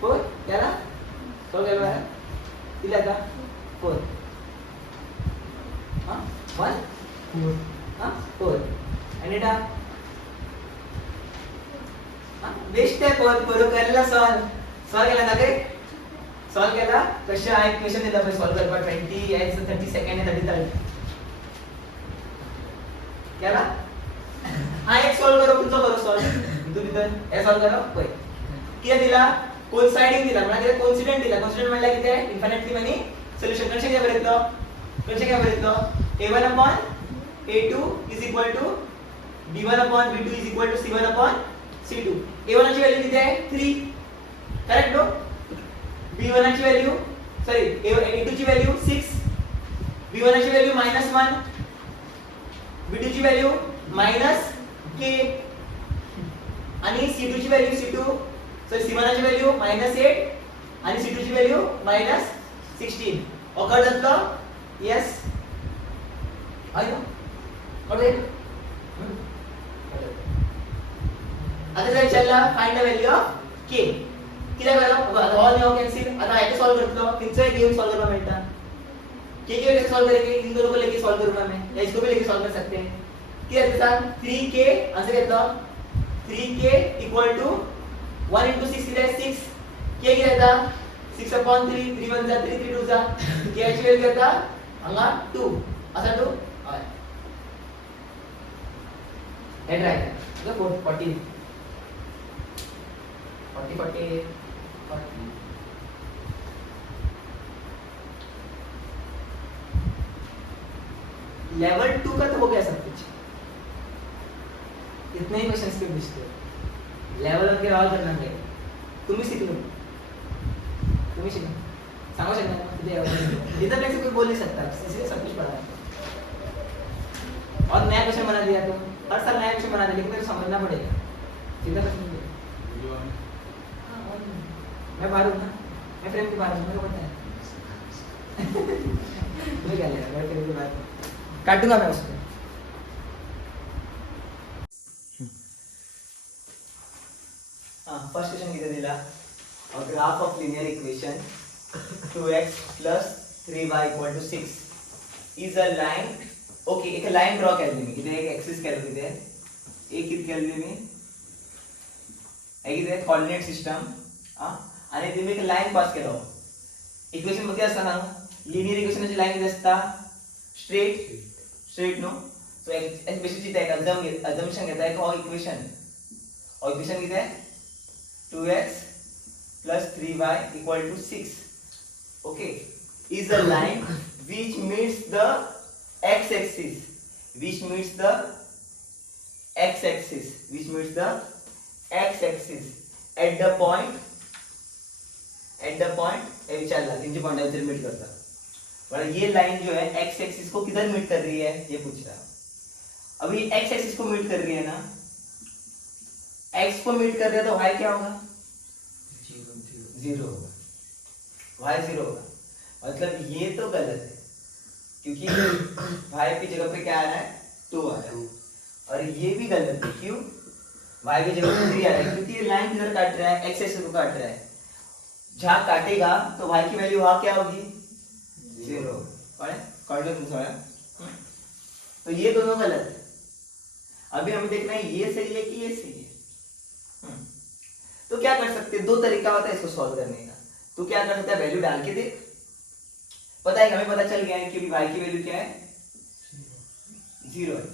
4 क्या ना, सॉल्व कर रहा है, दिला था 4, हाँ 1 हाँ 4 अनेटा, हाँ बेस्ट है, 4 केला सॉल्व केला ना, काय सॉल्व केला, कशा आहे क्वेश्चन दिला पण सॉल्व करपा 20 x 30 सेकंड आहे 33 क्या ना, हाँ एक सॉल्व करो, तुमचं करो सॉल्व, तुम्ही तर हे सॉल्व करो, होय किती दिला, कोइंसाइडिंग दिला, म्हणजे किती कोइंसिडेंट दिला, कोइंसिडेंट म्हणजे किती आहे, इन्फिनिटी मनी सॉल्यूशन कसे काय बरेतलं, a1 upon a2 is equal to b1 upon b2 is equal to c1 upon c2. a1 ची व्हॅल्यू किती आहे 3, करेक्ट नो? b1 ची व्हॅल्यू सॉरी a2 ची व्हॅल्यू 6, b1 ची व्हॅल्यू -1, b2 ची व्हॅल्यू -k आणि c2 ची व्हॅल्यू c1 ची व्हॅल्यू -8 आणि c2 ची व्हॅल्यू -16. ओके जातलं? यस आहे ना? ओके आता काय विचारला find the value of k. किती करा ऑल नाउ कैंसिल. आता ऐसे सॉल्व करतो किंचे गेम सॉल्व करना बेटा k के कैसे सॉल्व करेंगे? इन दोनों को लेके सॉल्व करूंगा मैं या इसको भी लेके सॉल्व कर सकते हैं. क्या है सर 3k आंसर कितना 3k इक्वल टू 1 into 6 कितना है 6. k कितना था 6 upon 3 3 1 जा 3 3 2 जा k ची व्हॅल्यू किती अंगा 2 असा 2 आहे. हेड राईट जो 40 लेवल 2 का तो हो गया सब कुछ. इतने ही क्वेश्चंस पे पूछते हो. लेवल 1 के और करना है. तुम्ही शिकलो सांगू शकता ना इधर से कोई बोल नहीं सकता इसलिए सब कुछ पढ़ा है. और नया क्वेश्चन बना दिया तुम. हर साल नया क्वेश्चन बना दिया लेकिन तेरे समझना पड़ेगा. सीधा क्वेश्चन मैं बाहर हूँ ना, मैं फ्रेम के बाहर हूँ, मेरे को पता है. मुझे क्या लगेगा मैं फ्रेम के बाहर काटूंगा मैं उसको. हाँ फर्स्ट क्वेश्चन किती दिला a graph of linear equation 2x plus 3y equal to 6 is a line. Okay एक लाइन ड्रॉ केली मी. इथे एक एक्सिस केलं तिथे एक किती केली मी एक इथे कोऑर्डिनेट सिस्टम आणि तुम्ही एक लाइन पास केलो. इक्वेशन मध्ये असता ना लिनियर इक्वेशनची लाइन किती असता स्ट्रेट नो. सो एक बेसिकली एक अझम्पशन घेता एक हो इक्वेशन किती आहे 2x plus 3y equal to 6. Okay, is a line which meets the x-axis, which meets the x-axis, which meets the x-axis at the point ये विचार इनके पॉइंट इधर मीट करता है. मतलब ये लाइन जो है x एक्सिस को किधर मीट कर रही है ये पूछ रहा है. अभी x एक्सिस को मीट कर रही है ना, x को मीट कर रहे हैं तो y क्या होगा 0 होगा. y 0 होगा. मतलब ये तो गलत है क्योंकि y की जगह पे क्या आ रहा है 2 आ रहा है. और ये भी गलत है क्यों y की जगह पे 3 आ रहा है क्योंकि ये लाइन किधर काट रहा है x एक्सिस को काट रहा है. जहाँ काटेगा तो y की वैल्यू वहां क्या होगी 0. तो ये दोनों गलत है. अभी हमें देखना है ये सही है कि ये सही है. तो क्या कर सकते हैं, दो तरीका होता है इसको सॉल्व करने का. तो क्या कर सकता है वैल्यू डाल के देख. पता है हमें पता चल गया है कि y की वैल्यू क्या है 0 है.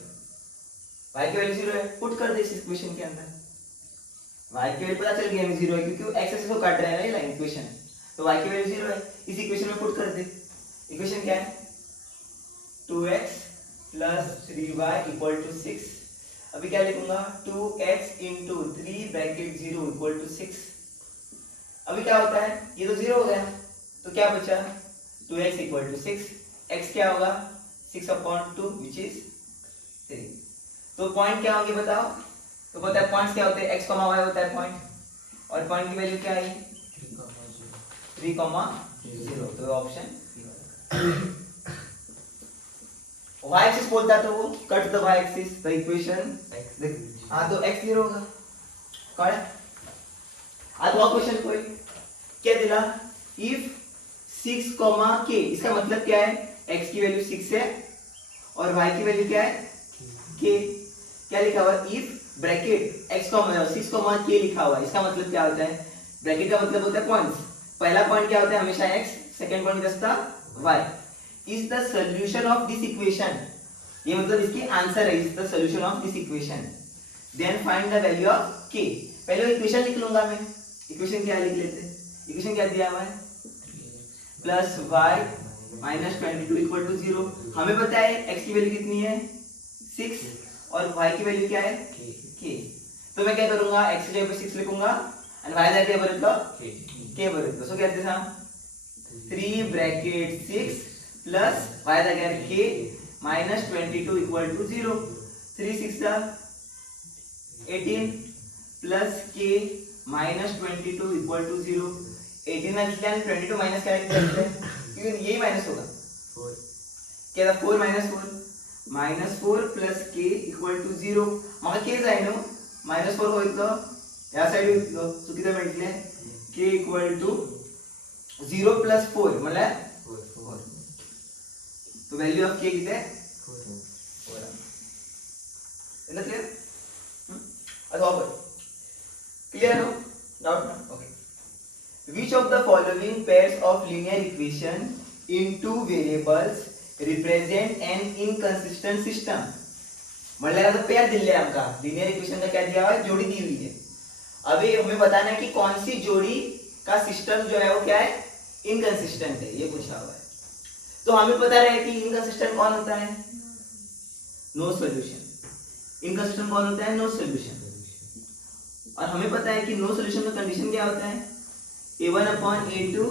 y की वैल्यू 0 है, पुट कर दे इस इक्वेशन के अंदर. y की वैल्यू पता चल गया है 0 है क्योंकि x एक्सिस को काट रहा है ना ये लाइन इक्वेशन. तो y की वैल्यू 0 है. इस इक्वेशन में पुट कर दे. इक्वेशन क्या है 2x plus 3y equal to 6. अभी क्या लिखूंगा 2x into 3 bracket 0 equal to 6. अभी क्या होता है ये तो 0 हो गया तो क्या बचा 2x equal to 6. x क्या होगा 6 upon 2 which is 3. तो पॉइंट क्या होंगे बताओ. तो पता है पॉइंट्स क्या होते हैं x, y होता है पॉइंट. और पॉइंट की वैल्यू क्या आई 3,0. तो ऑप्शन y एक्सिस बोलता तो वो cut the y axis the equation हाँ तो x 0 होगा. कौन आज वो क्वेश्चन कोई क्या दिला इफ 6, k. इसका मतलब क्या है x की वैल्यू 6 है और y की वैल्यू क्या है k. क्या लिखा हुआ इफ ब्रैकेट x, 6, k लिखा हुआ है. इसका मतलब क्या होता है ब्रैकेट का मतलब होता है पॉइंट्स. पहला पॉइंट क्या होता है हमेशा x, सेकंड पॉइंट क्या होता y. is the solution of this equation. ये मतलब इसकी आंसर है. is the solution of this equation. then find the value of k. पहले इक्वेशन लिख लूंगा मैं. इक्वेशन क्या लिख लेते हैं. इक्वेशन क्या दिया हुआ है plus y minus 22 equal to 0. हमें पता है x की वैल्यू कितनी है 6 और y की वैल्यू क्या है k। तो मैं क्या करूंगा x की जगह पे 6 लिखूंगा आणि y जागे बरतलो k बरतलो सो किती सांग 3 ब्रॅकेट 6 प्लस y जागे k minus 22 equal to 0 3 6 जा 18 plus k minus 22 equal to 0 18 में लिखा है 22 माइनस क्या लिखते हैं क्योंकि यही माइनस होगा 4 क्या था 4 minus 4 plus k equal to 0 मग k जाय नो माइनस 4 होईल तो या साइड होईल चुकीचं म्हटले k इक्वल टू 0 प्लस 4 म्हणजे 4 तो वैल्यू ऑफ k किती आहे 4 इतना क्लियर आता ऑफ क्लियर नो डाउट ना okay which of the following pairs of linear equation in two variables represent an inconsistent system मतलब यहाँ तो पेयर दिल्ली है आपका linear equation का क्या दिया हुआ है जोड़ी दी हुई है अभी हमें बताना है कि कौन सी जोड़ी का सिस्टम जो है वो क्या है इनकंसिस्टेंट है ये पूछा हुआ है तो हमें पता रहे कि इनकंसिस्टेंट कौन होता है नो सॉल्यूशन इनकंसिस्टेंट कौन होता है नो सॉल्यूशन और हमें पता है कि नो सॉल्यूशन में कंडीशन क्या होता है a1 upon a2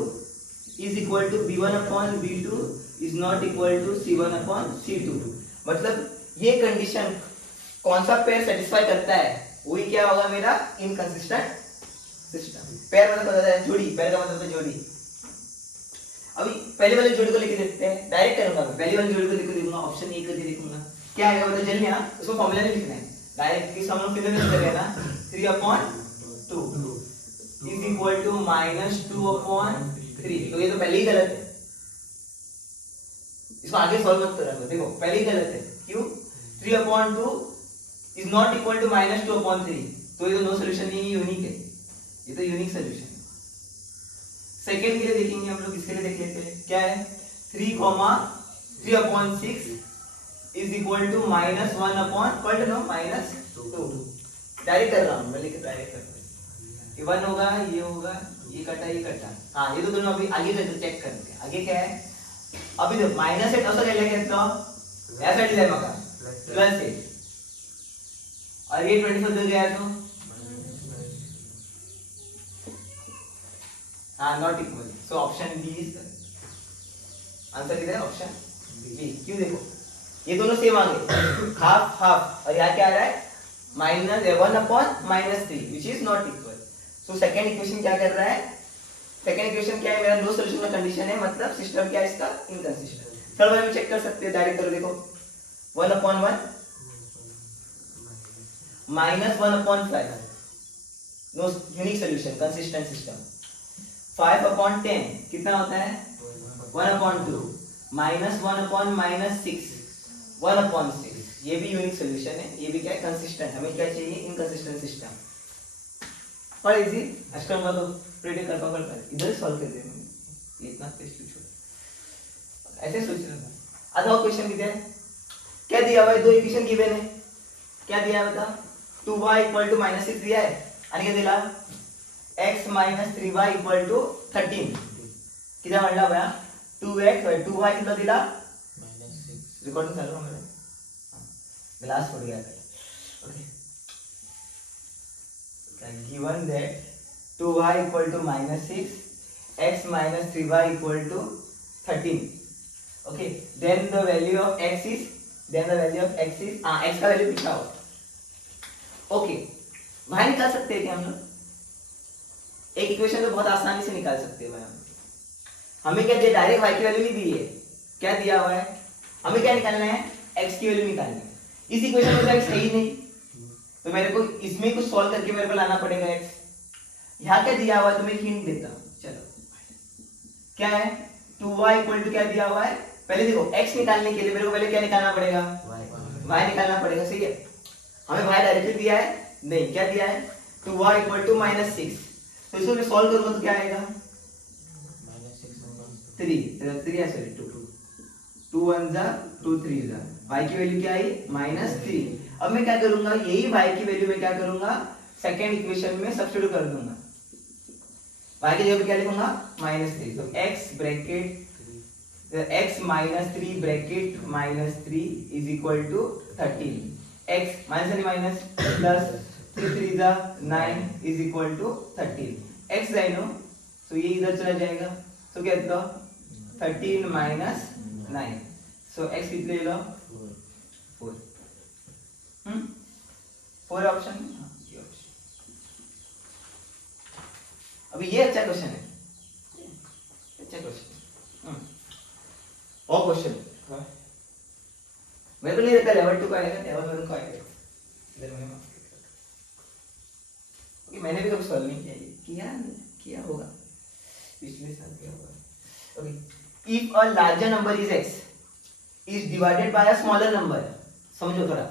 is equal to b1 upon b2 is not equal to c1 upon c2 मतलब ये कंडीशन कौन सा पेयर सेटिस्फाई करता है वही क्या होगा मेरा इनकंसिस्टेंट सिस्टम पेयर मतलब होता है जोड़ी पेयर का मतलब है जोड़ी अभी पहले वाले जोड़ी को लिख देते हैं डायरेक्ट करूंगा मैं पहली वाली जोड़ी को लिख दूंगा ऑप्शन ए करके लिखूंगा क्या आएगा मतलब जल्दी ना उसको फॉर्मूला नहीं लिखना है डायरेक्ट किस हम लोग फिर में कर लेना 3 upon 2 is equal to minus 2 upon 3 तो ये तो पहले ही गलत है इसको आगे सॉल्व मत करो देखो पहले ही गलत है क्यों 3 upon 2 is not equal to minus 2 upon 3 तो ये तो नो सॉल्यूशन नहीं यूनिक है ये तो यूनिक सॉल्यूशन है सेकंड के लिए देखेंगे हम लोग इसके लिए देख लेते हैं क्या है 3 upon 6 is equal to minus 1 upon पढ़ लो minus 2 डायरेक्ट कर रहा हूं मैं लिख डायरेक्ट कर ये वन होगा ये कटा हाँ ये तो दोनों अभी आगे चेक करते हैं आगे क्या है अभी देखो माइनस 8 असं केलं घेतलं या साइड दिलाय मग प्लस 8 और ये 24 दे गया तो हाँ not equal so option B is answer किधर है ऑप्शन बी क्यों देखो ये दोनों सेम आ गए हाफ हाफ और यहाँ क्या आ रहा है minus 1 upon minus 3 which is not equal so second equation क्या कर रहा है सेकंड इक्वेशन क्या है मेरा नो सॉल्यूशन का कंडीशन है मतलब सिस्टम क्या है इसका इनकंसिस्टेंट थर्ड वाले में चेक कर सकते हैं डायरेक्ट करो देखो 1 upon 1 minus 1 upon 5 no unique solution consistent system 5 upon 10 कितना होता है 1 upon 2 minus 1 upon minus 6 1 upon 6 ये भी यूनिक सॉल्यूशन है ये भी क्या है कंसिस्टेंट हमें क्या चाहिए इनकंसिस्टेंट सिस्टम और इजी अष्टम का तो प्रेडिक्ट कर पाओगे इधर सॉल्व कर देंगे इतना टेस्ट छोड़ ऐसे सोच रहा था आधा क्वेश्चन कितना है क्या दिया हुआ है दो इक्वेशन गिवन है क्या दिया है बता 2y = -6 दिया है आणि काय दिला x - 3y = 13 किती म्हणला बया 2y किती दिला -6 रिकॉर्डिंग चालू आहे ग्लास फट गया okay given that 2y = -6 x - 3y = 13 okay then the value of x is x का वैल्यू लिखा हो ओके भाई निकाल सकते हैं क्या हम लोग एक इक्वेशन तो बहुत आसानी से निकाल सकते हैं भाई हमें क्या दिया डायरेक्ट y की वैल्यू नहीं दी है क्या दिया हुआ है हमें क्या निकालना है x की वैल्यू निकालनी है इस इक्वेशन में तो x है ही नहीं तो मेरे को इसमें कुछ सॉल्व करके मेरे को लाना पड़ेगा x यहाँ क्या दिया हुआ है तो मैं हिंट देता हूँ चलो क्या है 2y = क्या दिया हुआ है पहले देखो x निकालने के लिए मेरे को पहले क्या निकालना पड़ेगा y निकालना पड़ेगा सही है हमें y डायरेक्टली दिया है नहीं क्या दिया है 2y = -6 तो इसको मैं सॉल्व करूंगा तो क्या आएगा -6 2 1 जा 2 3 जा y की वैल्यू क्या आई -3 अब मैं क्या करूंगा यही y की वैल्यू में क्या करूंगा सेकंड इक्वेशन में सब्स्टिट्यूट कर दूंगा y की जगह पे क्या लिखूंगा -3 तो x bracket x - 3 bracket -3 = 13 x minus आणि माइनस प्लस 3 3 जा 9 इज इक्वल टू 13 x जाए नो सो ये इधर चला जाएगा तो क्या होगा 13 माइनस 9 सो x कितने ले लो 4 4 ऑप्शन ये ऑप्शन अभी ये अच्छा क्वेश्चन है अच्छा क्वेश्चन और क्वेश्चन मेरे को नहीं रहता लेवल 2 का आएगा लेवल 1 का आएगा इधर मैंने मार्क किया मैंने भी कभी सॉल्व नहीं किया किया होगा पिछले साल किया होगा okay if a larger number is x is divided by a smaller number समझो थोड़ा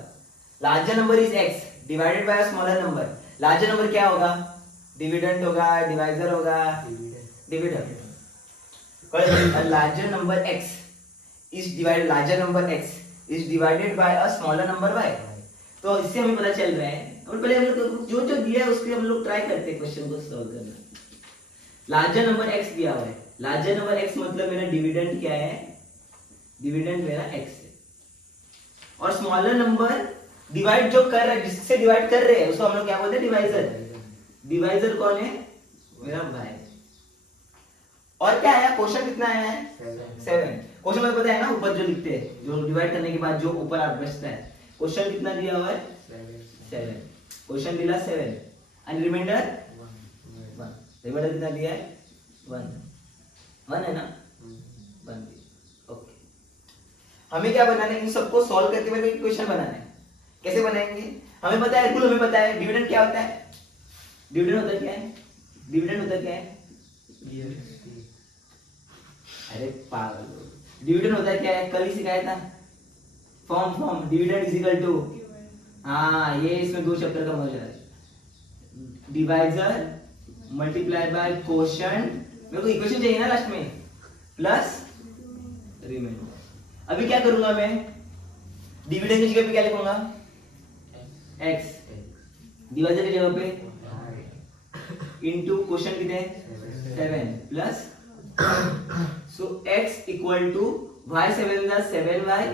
larger number is x divided by a smaller number larger number क्या होगा डिविडेंड होगा डिवाइजर होगा dividend larger number x is divided larger number x is divided by a smaller number y तो इससे हमें पता चल रहा है और पहले हम लोग जो जो दिया है उसके हम लोग ट्राई करते हैं क्वेश्चन को सॉल्व करना लार्जर नंबर x दिया हुआ है लार्जर नंबर x मतलब मेरा डिविडेंड क्या है डिविडेंड मेरा x है और स्मॉलर नंबर डिवाइड जो कर रहा है जिससे डिवाइड कर रहे हैं उसको हम लोग क्या बोलते हैं डिवाइजर डिवाइजर कौन है मेरा y और क्या आया क्वेश्चन कितना आया है 7 क्वेश्चन में पता है ना ऊपर जो लिखते हैं जो डिवाइड करने के बाद जो ऊपर आप बचता है क्वेश्चन कितना दिया हुआ है 7 क्वेश्चन दिया 7 एंड रिमाइंडर 1 रिमाइंडर कितना दिया है 1 है ना 1 ओके हमें क्या बनाना है इन सबको सॉल्व करते हुए एक क्वेश्चन बनाना है कैसे बनाएंगे हमें पता है रूल हमें पता है डिविडेंड क्या होता है डिविडेंड होता क्या है डिविडेंड होता क्या है अरे पागल डिविडेंड होता क्या है कल ही सिखाया था form dividend is equal to हाँ ये इसमें 2 चैप्टर का मजा है डिवाइजर मल्टीप्लाई बाय कोशेंट मेरे को इक्वेशन चाहिए ना लास्ट में प्लस रिमाइंडर अभी क्या करूंगा मैं डिविडेंड की जगह पे क्या लिखूंगा x डिवाइजर की जगह पे इनटू कोशेंट कितने 7 plus so x equal to y7 का 7y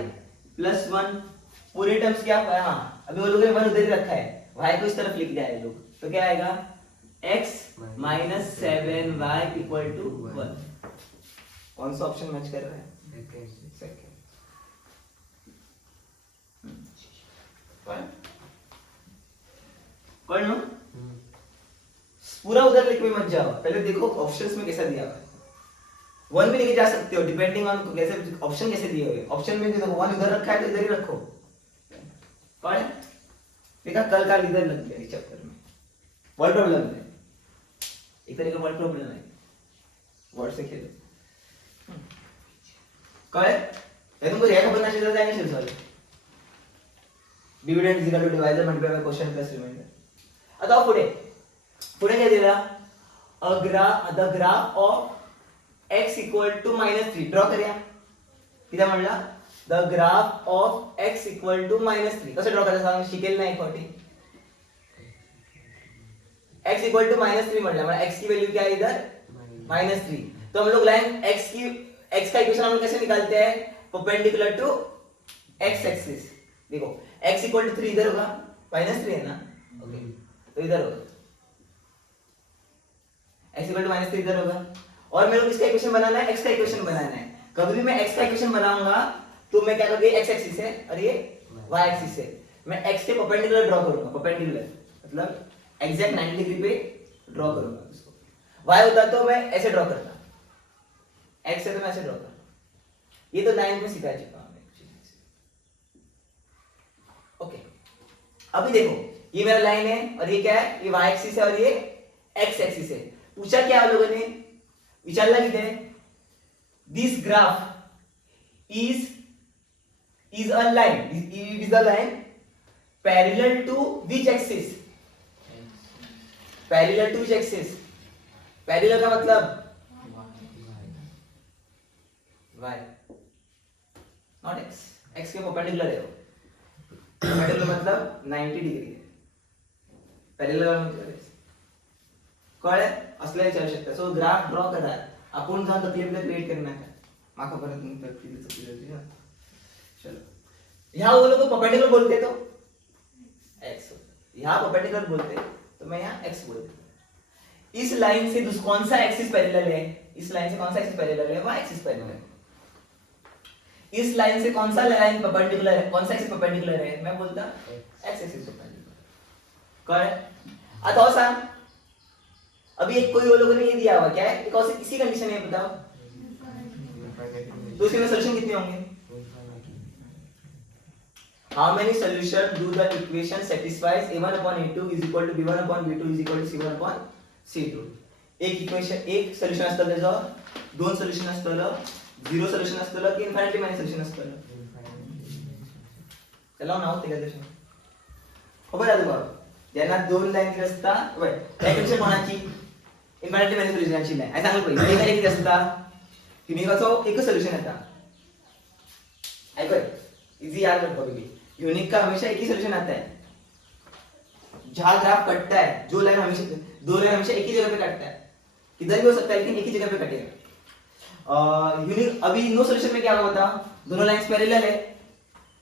plus 1 पूरे टर्म्स क्या है हाँ अभी वो लोगों ने 1 उधर ही रखा है y को इस तरफ लिख दिया है लोग तो क्या आएगा x minus 7y equal to 1 कौन सा ऑप्शन मैच कर रहा है सेकंड कौन नो पूरा उधर लिख के मत जाओ पहले देखो ऑप्शंस में कैसा दिया हुआ है 1 भी लेके जा सकते हो डिपेंडिंग ऑन कैसे ऑप्शन कैसे दिए हुए ऑप्शन में देखो 1 इधर रखा है तो इधर ही रखो कौन है देखा कल का इधर लग गया इस चैप्टर में वर्ड प्रॉब्लम है एक तरह का वर्ड प्रॉब्लम है वर्ड से खेलो कौन है तुमको रेखा बनना चाहिए था नहीं sorry dividend is equal to divisor multiply by quotient plus remainder आता पुढे पुढे काय दिला the graph of x equal to -3 draw करूया किती म्हणला the graph of x equal to -3 कसं ड्रॉ करायचं सांग शिकेल नाही खोटी x equal to -3 म्हणला मतलब x की वैल्यू क्या है इधर -3 तो हम लोग लाइन x का इक्वेशन हम लोग कैसे निकालते हैं परपेंडिकुलर टू x एक्सिस देखो x equal to 3 इधर होगा -3 है ना ओके तो इधर होगा x equal to -3 इधर होगा और मेरे को किसका इक्वेशन बनाना है x का इक्वेशन बनाना है कभी भी मैं x का इक्वेशन बनाऊंगा तो मैं क्या करूंगा x एक्सिस है और ये y एक्सिस है मैं x के परपेंडिकुलर ड्रॉ करूंगा परपेंडिकुलर मतलब एग्जैक्ट 90 डिग्री पे ड्रॉ करूंगा उसको y होता तो मैं ऐसे ड्रॉ करता x है तो मैं ऐसे ड्रॉ करता ये तो 9 में सिखा चुका हूं मैं ओके अभी देखो ये मेरा लाइन है और ये क्या है ये y एक्सिस है और ये x एक्सिस है पूछा क्या आप लोगों ने विचारला किती this graph is a line it is a line parallel to which axis parallel to which axis parallel का मतलब y not x x के परपेंडिकुलर है परपेंडिकुलर मतलब 90 डिग्री है parallel का मतलब कळलं असले विचारू शकता सो ग्राफ ड्रॉ करा आपण जाऊन तकलीफ क्रिएट करना का माका परत तकलीफ चलो ह्या वो लोग परपेंडिकुलर बोलते तो यहाँ परपेंडिकुलर बोलते तो मैं यहाँ x बोल देता। इस लाइन से कौन सा एक्सिस पैरेलल है? इस लाइन से कौन सा एक्सिस पैरेलल है? y एक्सिस पैरेलल है। इस लाइन से कौन सा लाइन परपेंडिकुलर है? कौन सा एक्सिस परपेंडिकुलर है? मैं बोलता x एक्सिस परपेंडिकुलर। करेक्ट। अब और सा अभी एक कोई वो लोगों ने ये दिया हुआ क्या है? कौन सी किसी कंडीशन है बताओ? तो इसके सॉल्यूशन कितने होंगे? How many solutions do the equation satisfies a1 upon a2 is equal to b1 upon b2 is equal to c1 upon c2? एक इक्वेशन एक सोल्युशन असतलं जो दोन सोल्युशन असतलं झिरो सोल्युशन असतलं की इन्फिनिटली मॅनी सोल्युशन असतलं चला नाव ते कशा खबर आहे तुका ज्यांना दोन लाईन दिली असता बघ त्या कंडिशन कोणाची इन्फिनिटली मॅनी सोल्युशनची लाईन आहे सांगू पहिले काय किती असता युनिकचा एकच सोल्युशन येता ऐकय इजी याद रखो बेबी यूनिक का हमेशा एक ही सोल्यूशन आता है। जहां ग्राफ कटता है जो लाइन हमेशा दो लाइन हमेशा एक ही जगह पे कटता है, किधर भी हो सकता है लेकिन एक ही जगह पे कटेगा। यूनिक अभी नो सोल्यूशन में क्या होता, दोनों लाइंस पैरेलल है,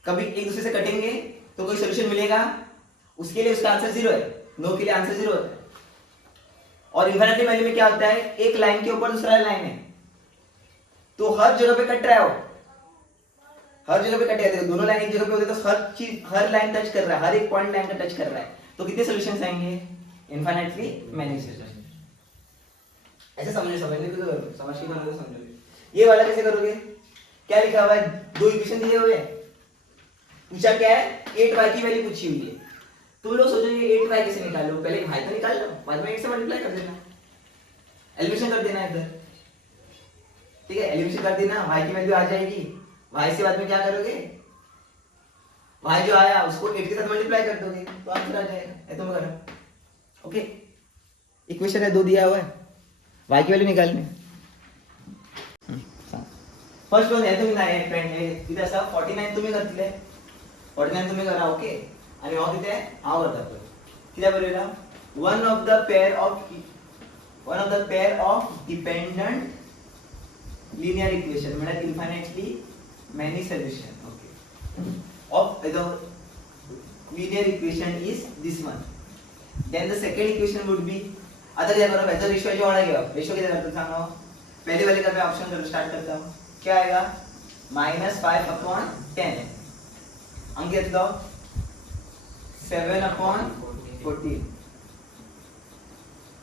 कभी एक दूसरे से कटेंगे तो कोई सोल्यूशन मिलेगा, उसके लिए उसका आंसर जीरो है, नो के लिए आंसर जीरो होता है। और इन्फिनिटी वैल्यू में क्या होता है, एक लाइन के ऊपर दूसरा लाइन है तो हर जगह पे कट रहा है, वो हर जगह पे कट जाते हैं, दोनों लाइन एक जगह पे होते तो हर चीज हर लाइन टच कर रहा है, हर एक पॉइंट लाइन का टच कर रहा है, तो कितने सॉल्यूशंस आएंगे, इनफिनिटली मैनी सॉल्यूशंस। ऐसे समझने को तो समझ के बनाओगे समझोगे। ये वाला कैसे करोगे, क्या लिखा हुआ है, दो इक्वेशन दिए हुए हैं, पूछा क्या है 8y की वैल्यू पूछी हुई है, तुम लोग सोचोगे 8y कैसे निकालो, पहले y तो निकाल लो, बाद में 8 से मल्टीप्लाई कर देना, एलिमिनेशन कर देना इधर, ठीक है, एलिमिनेशन कर देना, y की वैल्यू आ जाएगी, y से बाद में क्या करोगे, y जो आया उसको 8 के साथ मल्टीप्लाई कर दोगे तो आंसर आ जाएगा, ये तुम करो। ओके, इक्वेशन है दो दिया हुआ है, y की वैल्यू निकालनी। फर्स्ट वन है तुम्ही नाही फ्रेंड इथे असा 49 तुम्ही करतले, 49 तुम्ही करा, ओके, आणि हा किती आहे, हा करता आपण किती बरोबर, one of the pair of dependent linear equation मतलब infinitely many solution, okay, of the linear equation is this one, then the second equation would be, आता क्या करो, वैसे रेशियो जो वाला गया, रेशियो कितना करते सांगो, पहले वाले का मैं ऑप्शन कर स्टार्ट करता हूँ, क्या आएगा -5/10, अंक कितना दो 7/14,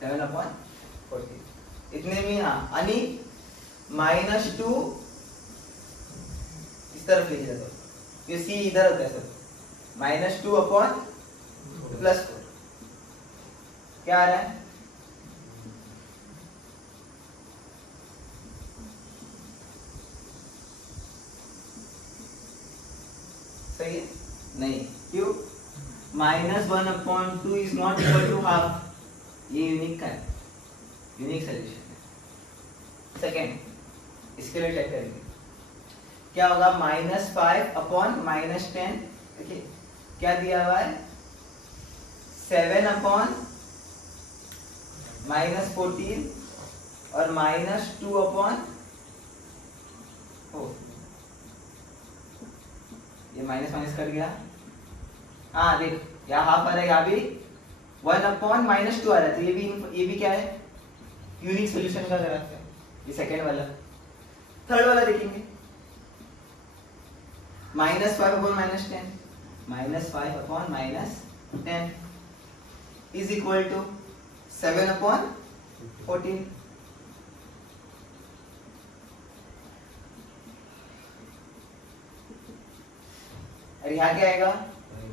7/14 इतने में, हाँ, आणि -2 इस तरफ लेके जाता हूँ, ये c इधर होता है सर, -2 अपॉन +4 क्या आ रहा है, सही है, नहीं क्यों, -1/2 is not equal to half, ये यूनिक का है, यूनिक सोल्यूशन है। सेकेंड, इसके लिए चेक करेंगे क्या होगा, -5/-10, देखिए क्या दिया हुआ है 7/-14 और -2/4, ये माइनस कर गया, हाँ देख यहाँ हाफ आ रहा है, यहाँ भी 1/-2 आ रहा है, तो ये भी क्या है, यूनिक सॉल्यूशन का ग्राफ है, ये सेकेंड वाला। थर्ड वाला देखेंगे, -5/-10, -5/-10 इज इक्वल टू 7/14, और यहाँ क्या आएगा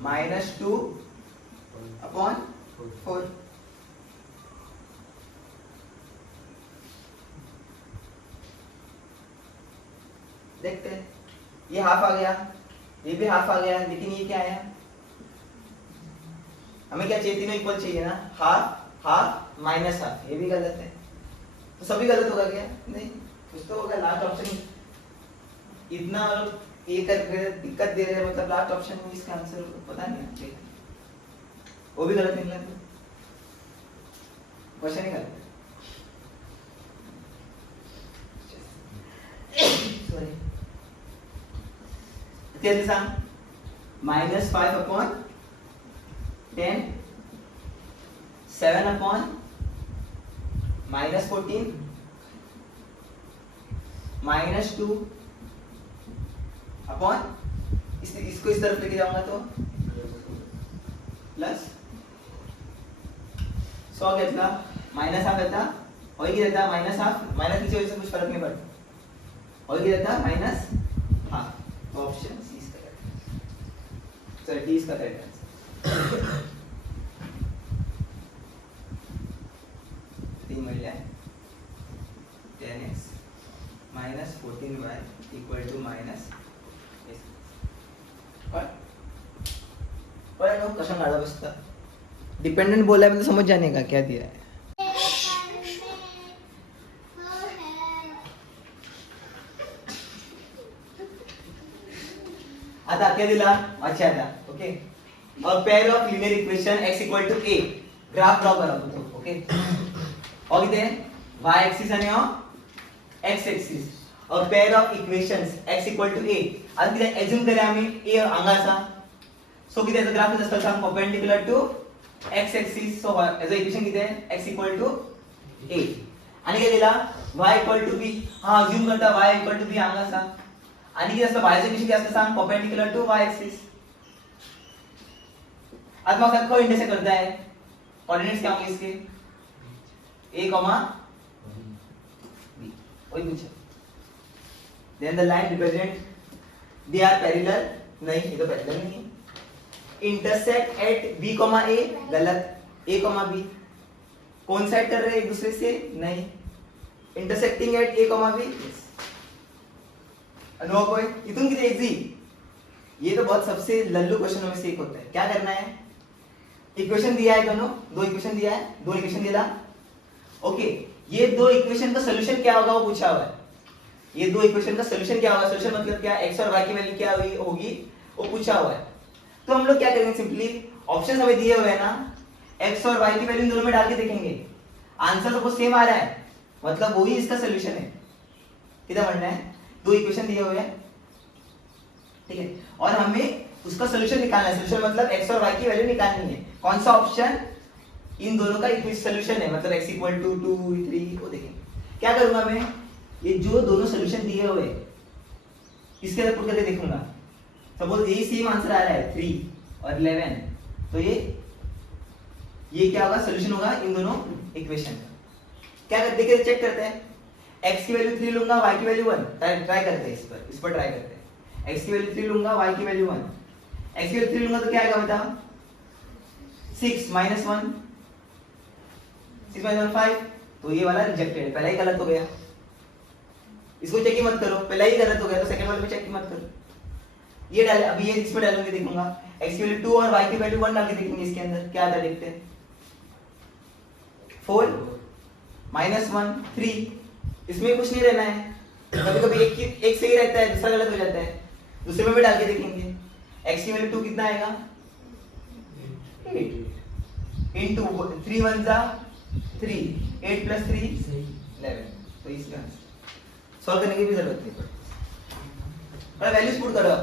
-2/4, देखते हैं, ये हाफ आ गया, ये भी हाफ आ गया, लेकिन ये क्या आया, हमें क्या चाहिए, तीनों इक्वल चाहिए ना, हाफ हाफ -हाफ, ये भी गलत है, तो सभी गलत होगा क्या, नहीं कुछ तो होगा, लास्ट ऑप्शन इतना ये कर दिक्कत दे रहे हैं, मतलब लास्ट ऑप्शन में इसका आंसर पता नहीं, वो भी गलत निकला, क्वेश्चन ही गलत, सॉरी, कैसे सांग, -5/10 7 अपॉन -14 -2 अपॉन इसको इस तरफ लेके जाऊंगा तो प्लस 100 घेतला माइनस हाफ येता होय किती येता माइनस हाफ माइनस नीचे वजह से कुछ फर्क नहीं पड़ता होय किती येता माइनस हाफ ऑप्शन सी इसका करेक्ट सर डी इसका करेक्ट आंसर 3 मिळाल्या 10x -14y = माइनस पर लोग कशा काढा बसता डिपेंडेंट बोला है तो समझ जाने का क्या दिया है आता क्या दिला अच्छा आता okay a pair of linear equation x = a graph draw करा तो ओके और किती आहे y एक्सिस आणि x axis a pair of equations x = a आता किती अझ्युम करूया आम्ही a अंगाचा सो किती याचा ग्राफ असतो सांग perpendicular to x axis so याचा इक्वेशन किती आहे x = a आणि काय दिला y = b हा अझ्युम करता y = b अंगाचा आणि किती असतं y चं इक्वेशन किती असतं सांग परपेंडिक्युलर टू y एक्सिस आज मग आपको इंटरसेक्ट करता है कोऑर्डिनेट्स क्या होंगे इसके a, b वही पूछा then the line represent they are parallel नहीं ये तो पैरेलल नहीं है इंटरसेक्ट एट b, a गलत a, b कोइंसाइड कर रहे हैं एक दूसरे से नहीं intersecting at a, b yes Anubhav कोई इतुन किती इजी ये तो बहुत सबसे लल्लू क्वेश्चनों में से एक होता है क्या करना है इक्वेशन दिया है दोनों दो इक्वेशन दिया है दो इक्वेशन दिया ओके ये दो इक्वेशन का सॉल्यूशन क्या होगा वो पूछा हुआ है ये दो इक्वेशन का सॉल्यूशन क्या होगा सॉल्यूशन मतलब क्या x और y की वैल्यू क्या होगी वो पूछा हुआ है तो हम लोग क्या करेंगे सिंपली ऑप्शन हमें दिए हुए हैं ना x और y की वैल्यू दोनों में डाल के देखेंगे आंसर तो सेम आ रहा है मतलब वही इसका सॉल्यूशन है कितना बनना है दो इक्वेशन दिए हुए हैं ठीक है और हमें उसका सॉल्यूशन निकालना है सॉल्यूशन मतलब x और y की वैल्यू निकालनी है कौन सा ऑप्शन इन दोनों का सॉल्यूशन है मतलब x = 2 3 वो देखेंगे क्या करूंगा मैं ये जो दोनों सॉल्यूशन दिए हुए इसके अंदर पुट करके देखूंगा सपोज यही सेम आंसर आ रहा है 3 और 11 तो ये क्या होगा सॉल्यूशन होगा इन दोनों इक्वेशन का क्या करते हैं चेक करते हैं x की वैल्यू 3 लूंगा y की वैल्यू 1 ट्राई करते हैं इस पर ट्राई करते हैं x की वैल्यू 3 लूंगा y की वैल्यू 1 x की वैल्यू 3 लूंगा तो क्या आएगा बता 6 - 1 6 - 1 5 तो ये वाला रिजेक्टेड है पहला ही गलत हो गया इसको चेक ही मत करो पहला ही गलत हो गया तो सेकंड वाले में चेक ही मत करो ये डाल अभी ये इसमें डालूंगी देखूंगा x की वैल्यू 2 और y की वैल्यू 1 डाल के देखेंगे इसके अंदर क्या आता है देखते हैं 4 -1 3 इसमें कुछ नहीं रहना है कभी-कभी एक सही रहता है दूसरा गलत हो जाता है दूसरे में भी डाल के देखेंगे x की वैल्यू 2 कितना आएगा 8 into 3 1 जा 3 8 + 3 11 तो इसका सॉल्व करने की भी जरूरत नहीं पड़ती पर वैल्यूज पुट करो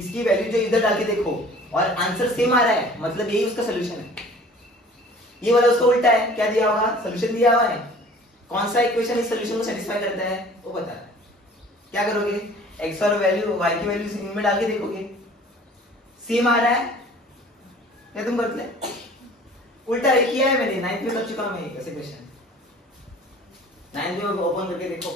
इसकी वैल्यू जो इधर डाल के देखो और आंसर सेम आ रहा है मतलब यही उसका सॉल्यूशन है ये वाला उसका उल्टा है क्या दिया होगा सॉल्यूशन दिया हुआ है कौन सा इक्वेशन इस सॉल्यूशन को सेटिस्फाई करता है वो बता रहा है क्या करोगे x और वैल्यू y की वैल्यू इनमें डाल के देखोगे सेम आ रहा है क्या तुम करते उल्टा किया है मैंने 9th में कर चुका हूं मैं ऐसे क्वेश्चन 9th में ओपन करके देखो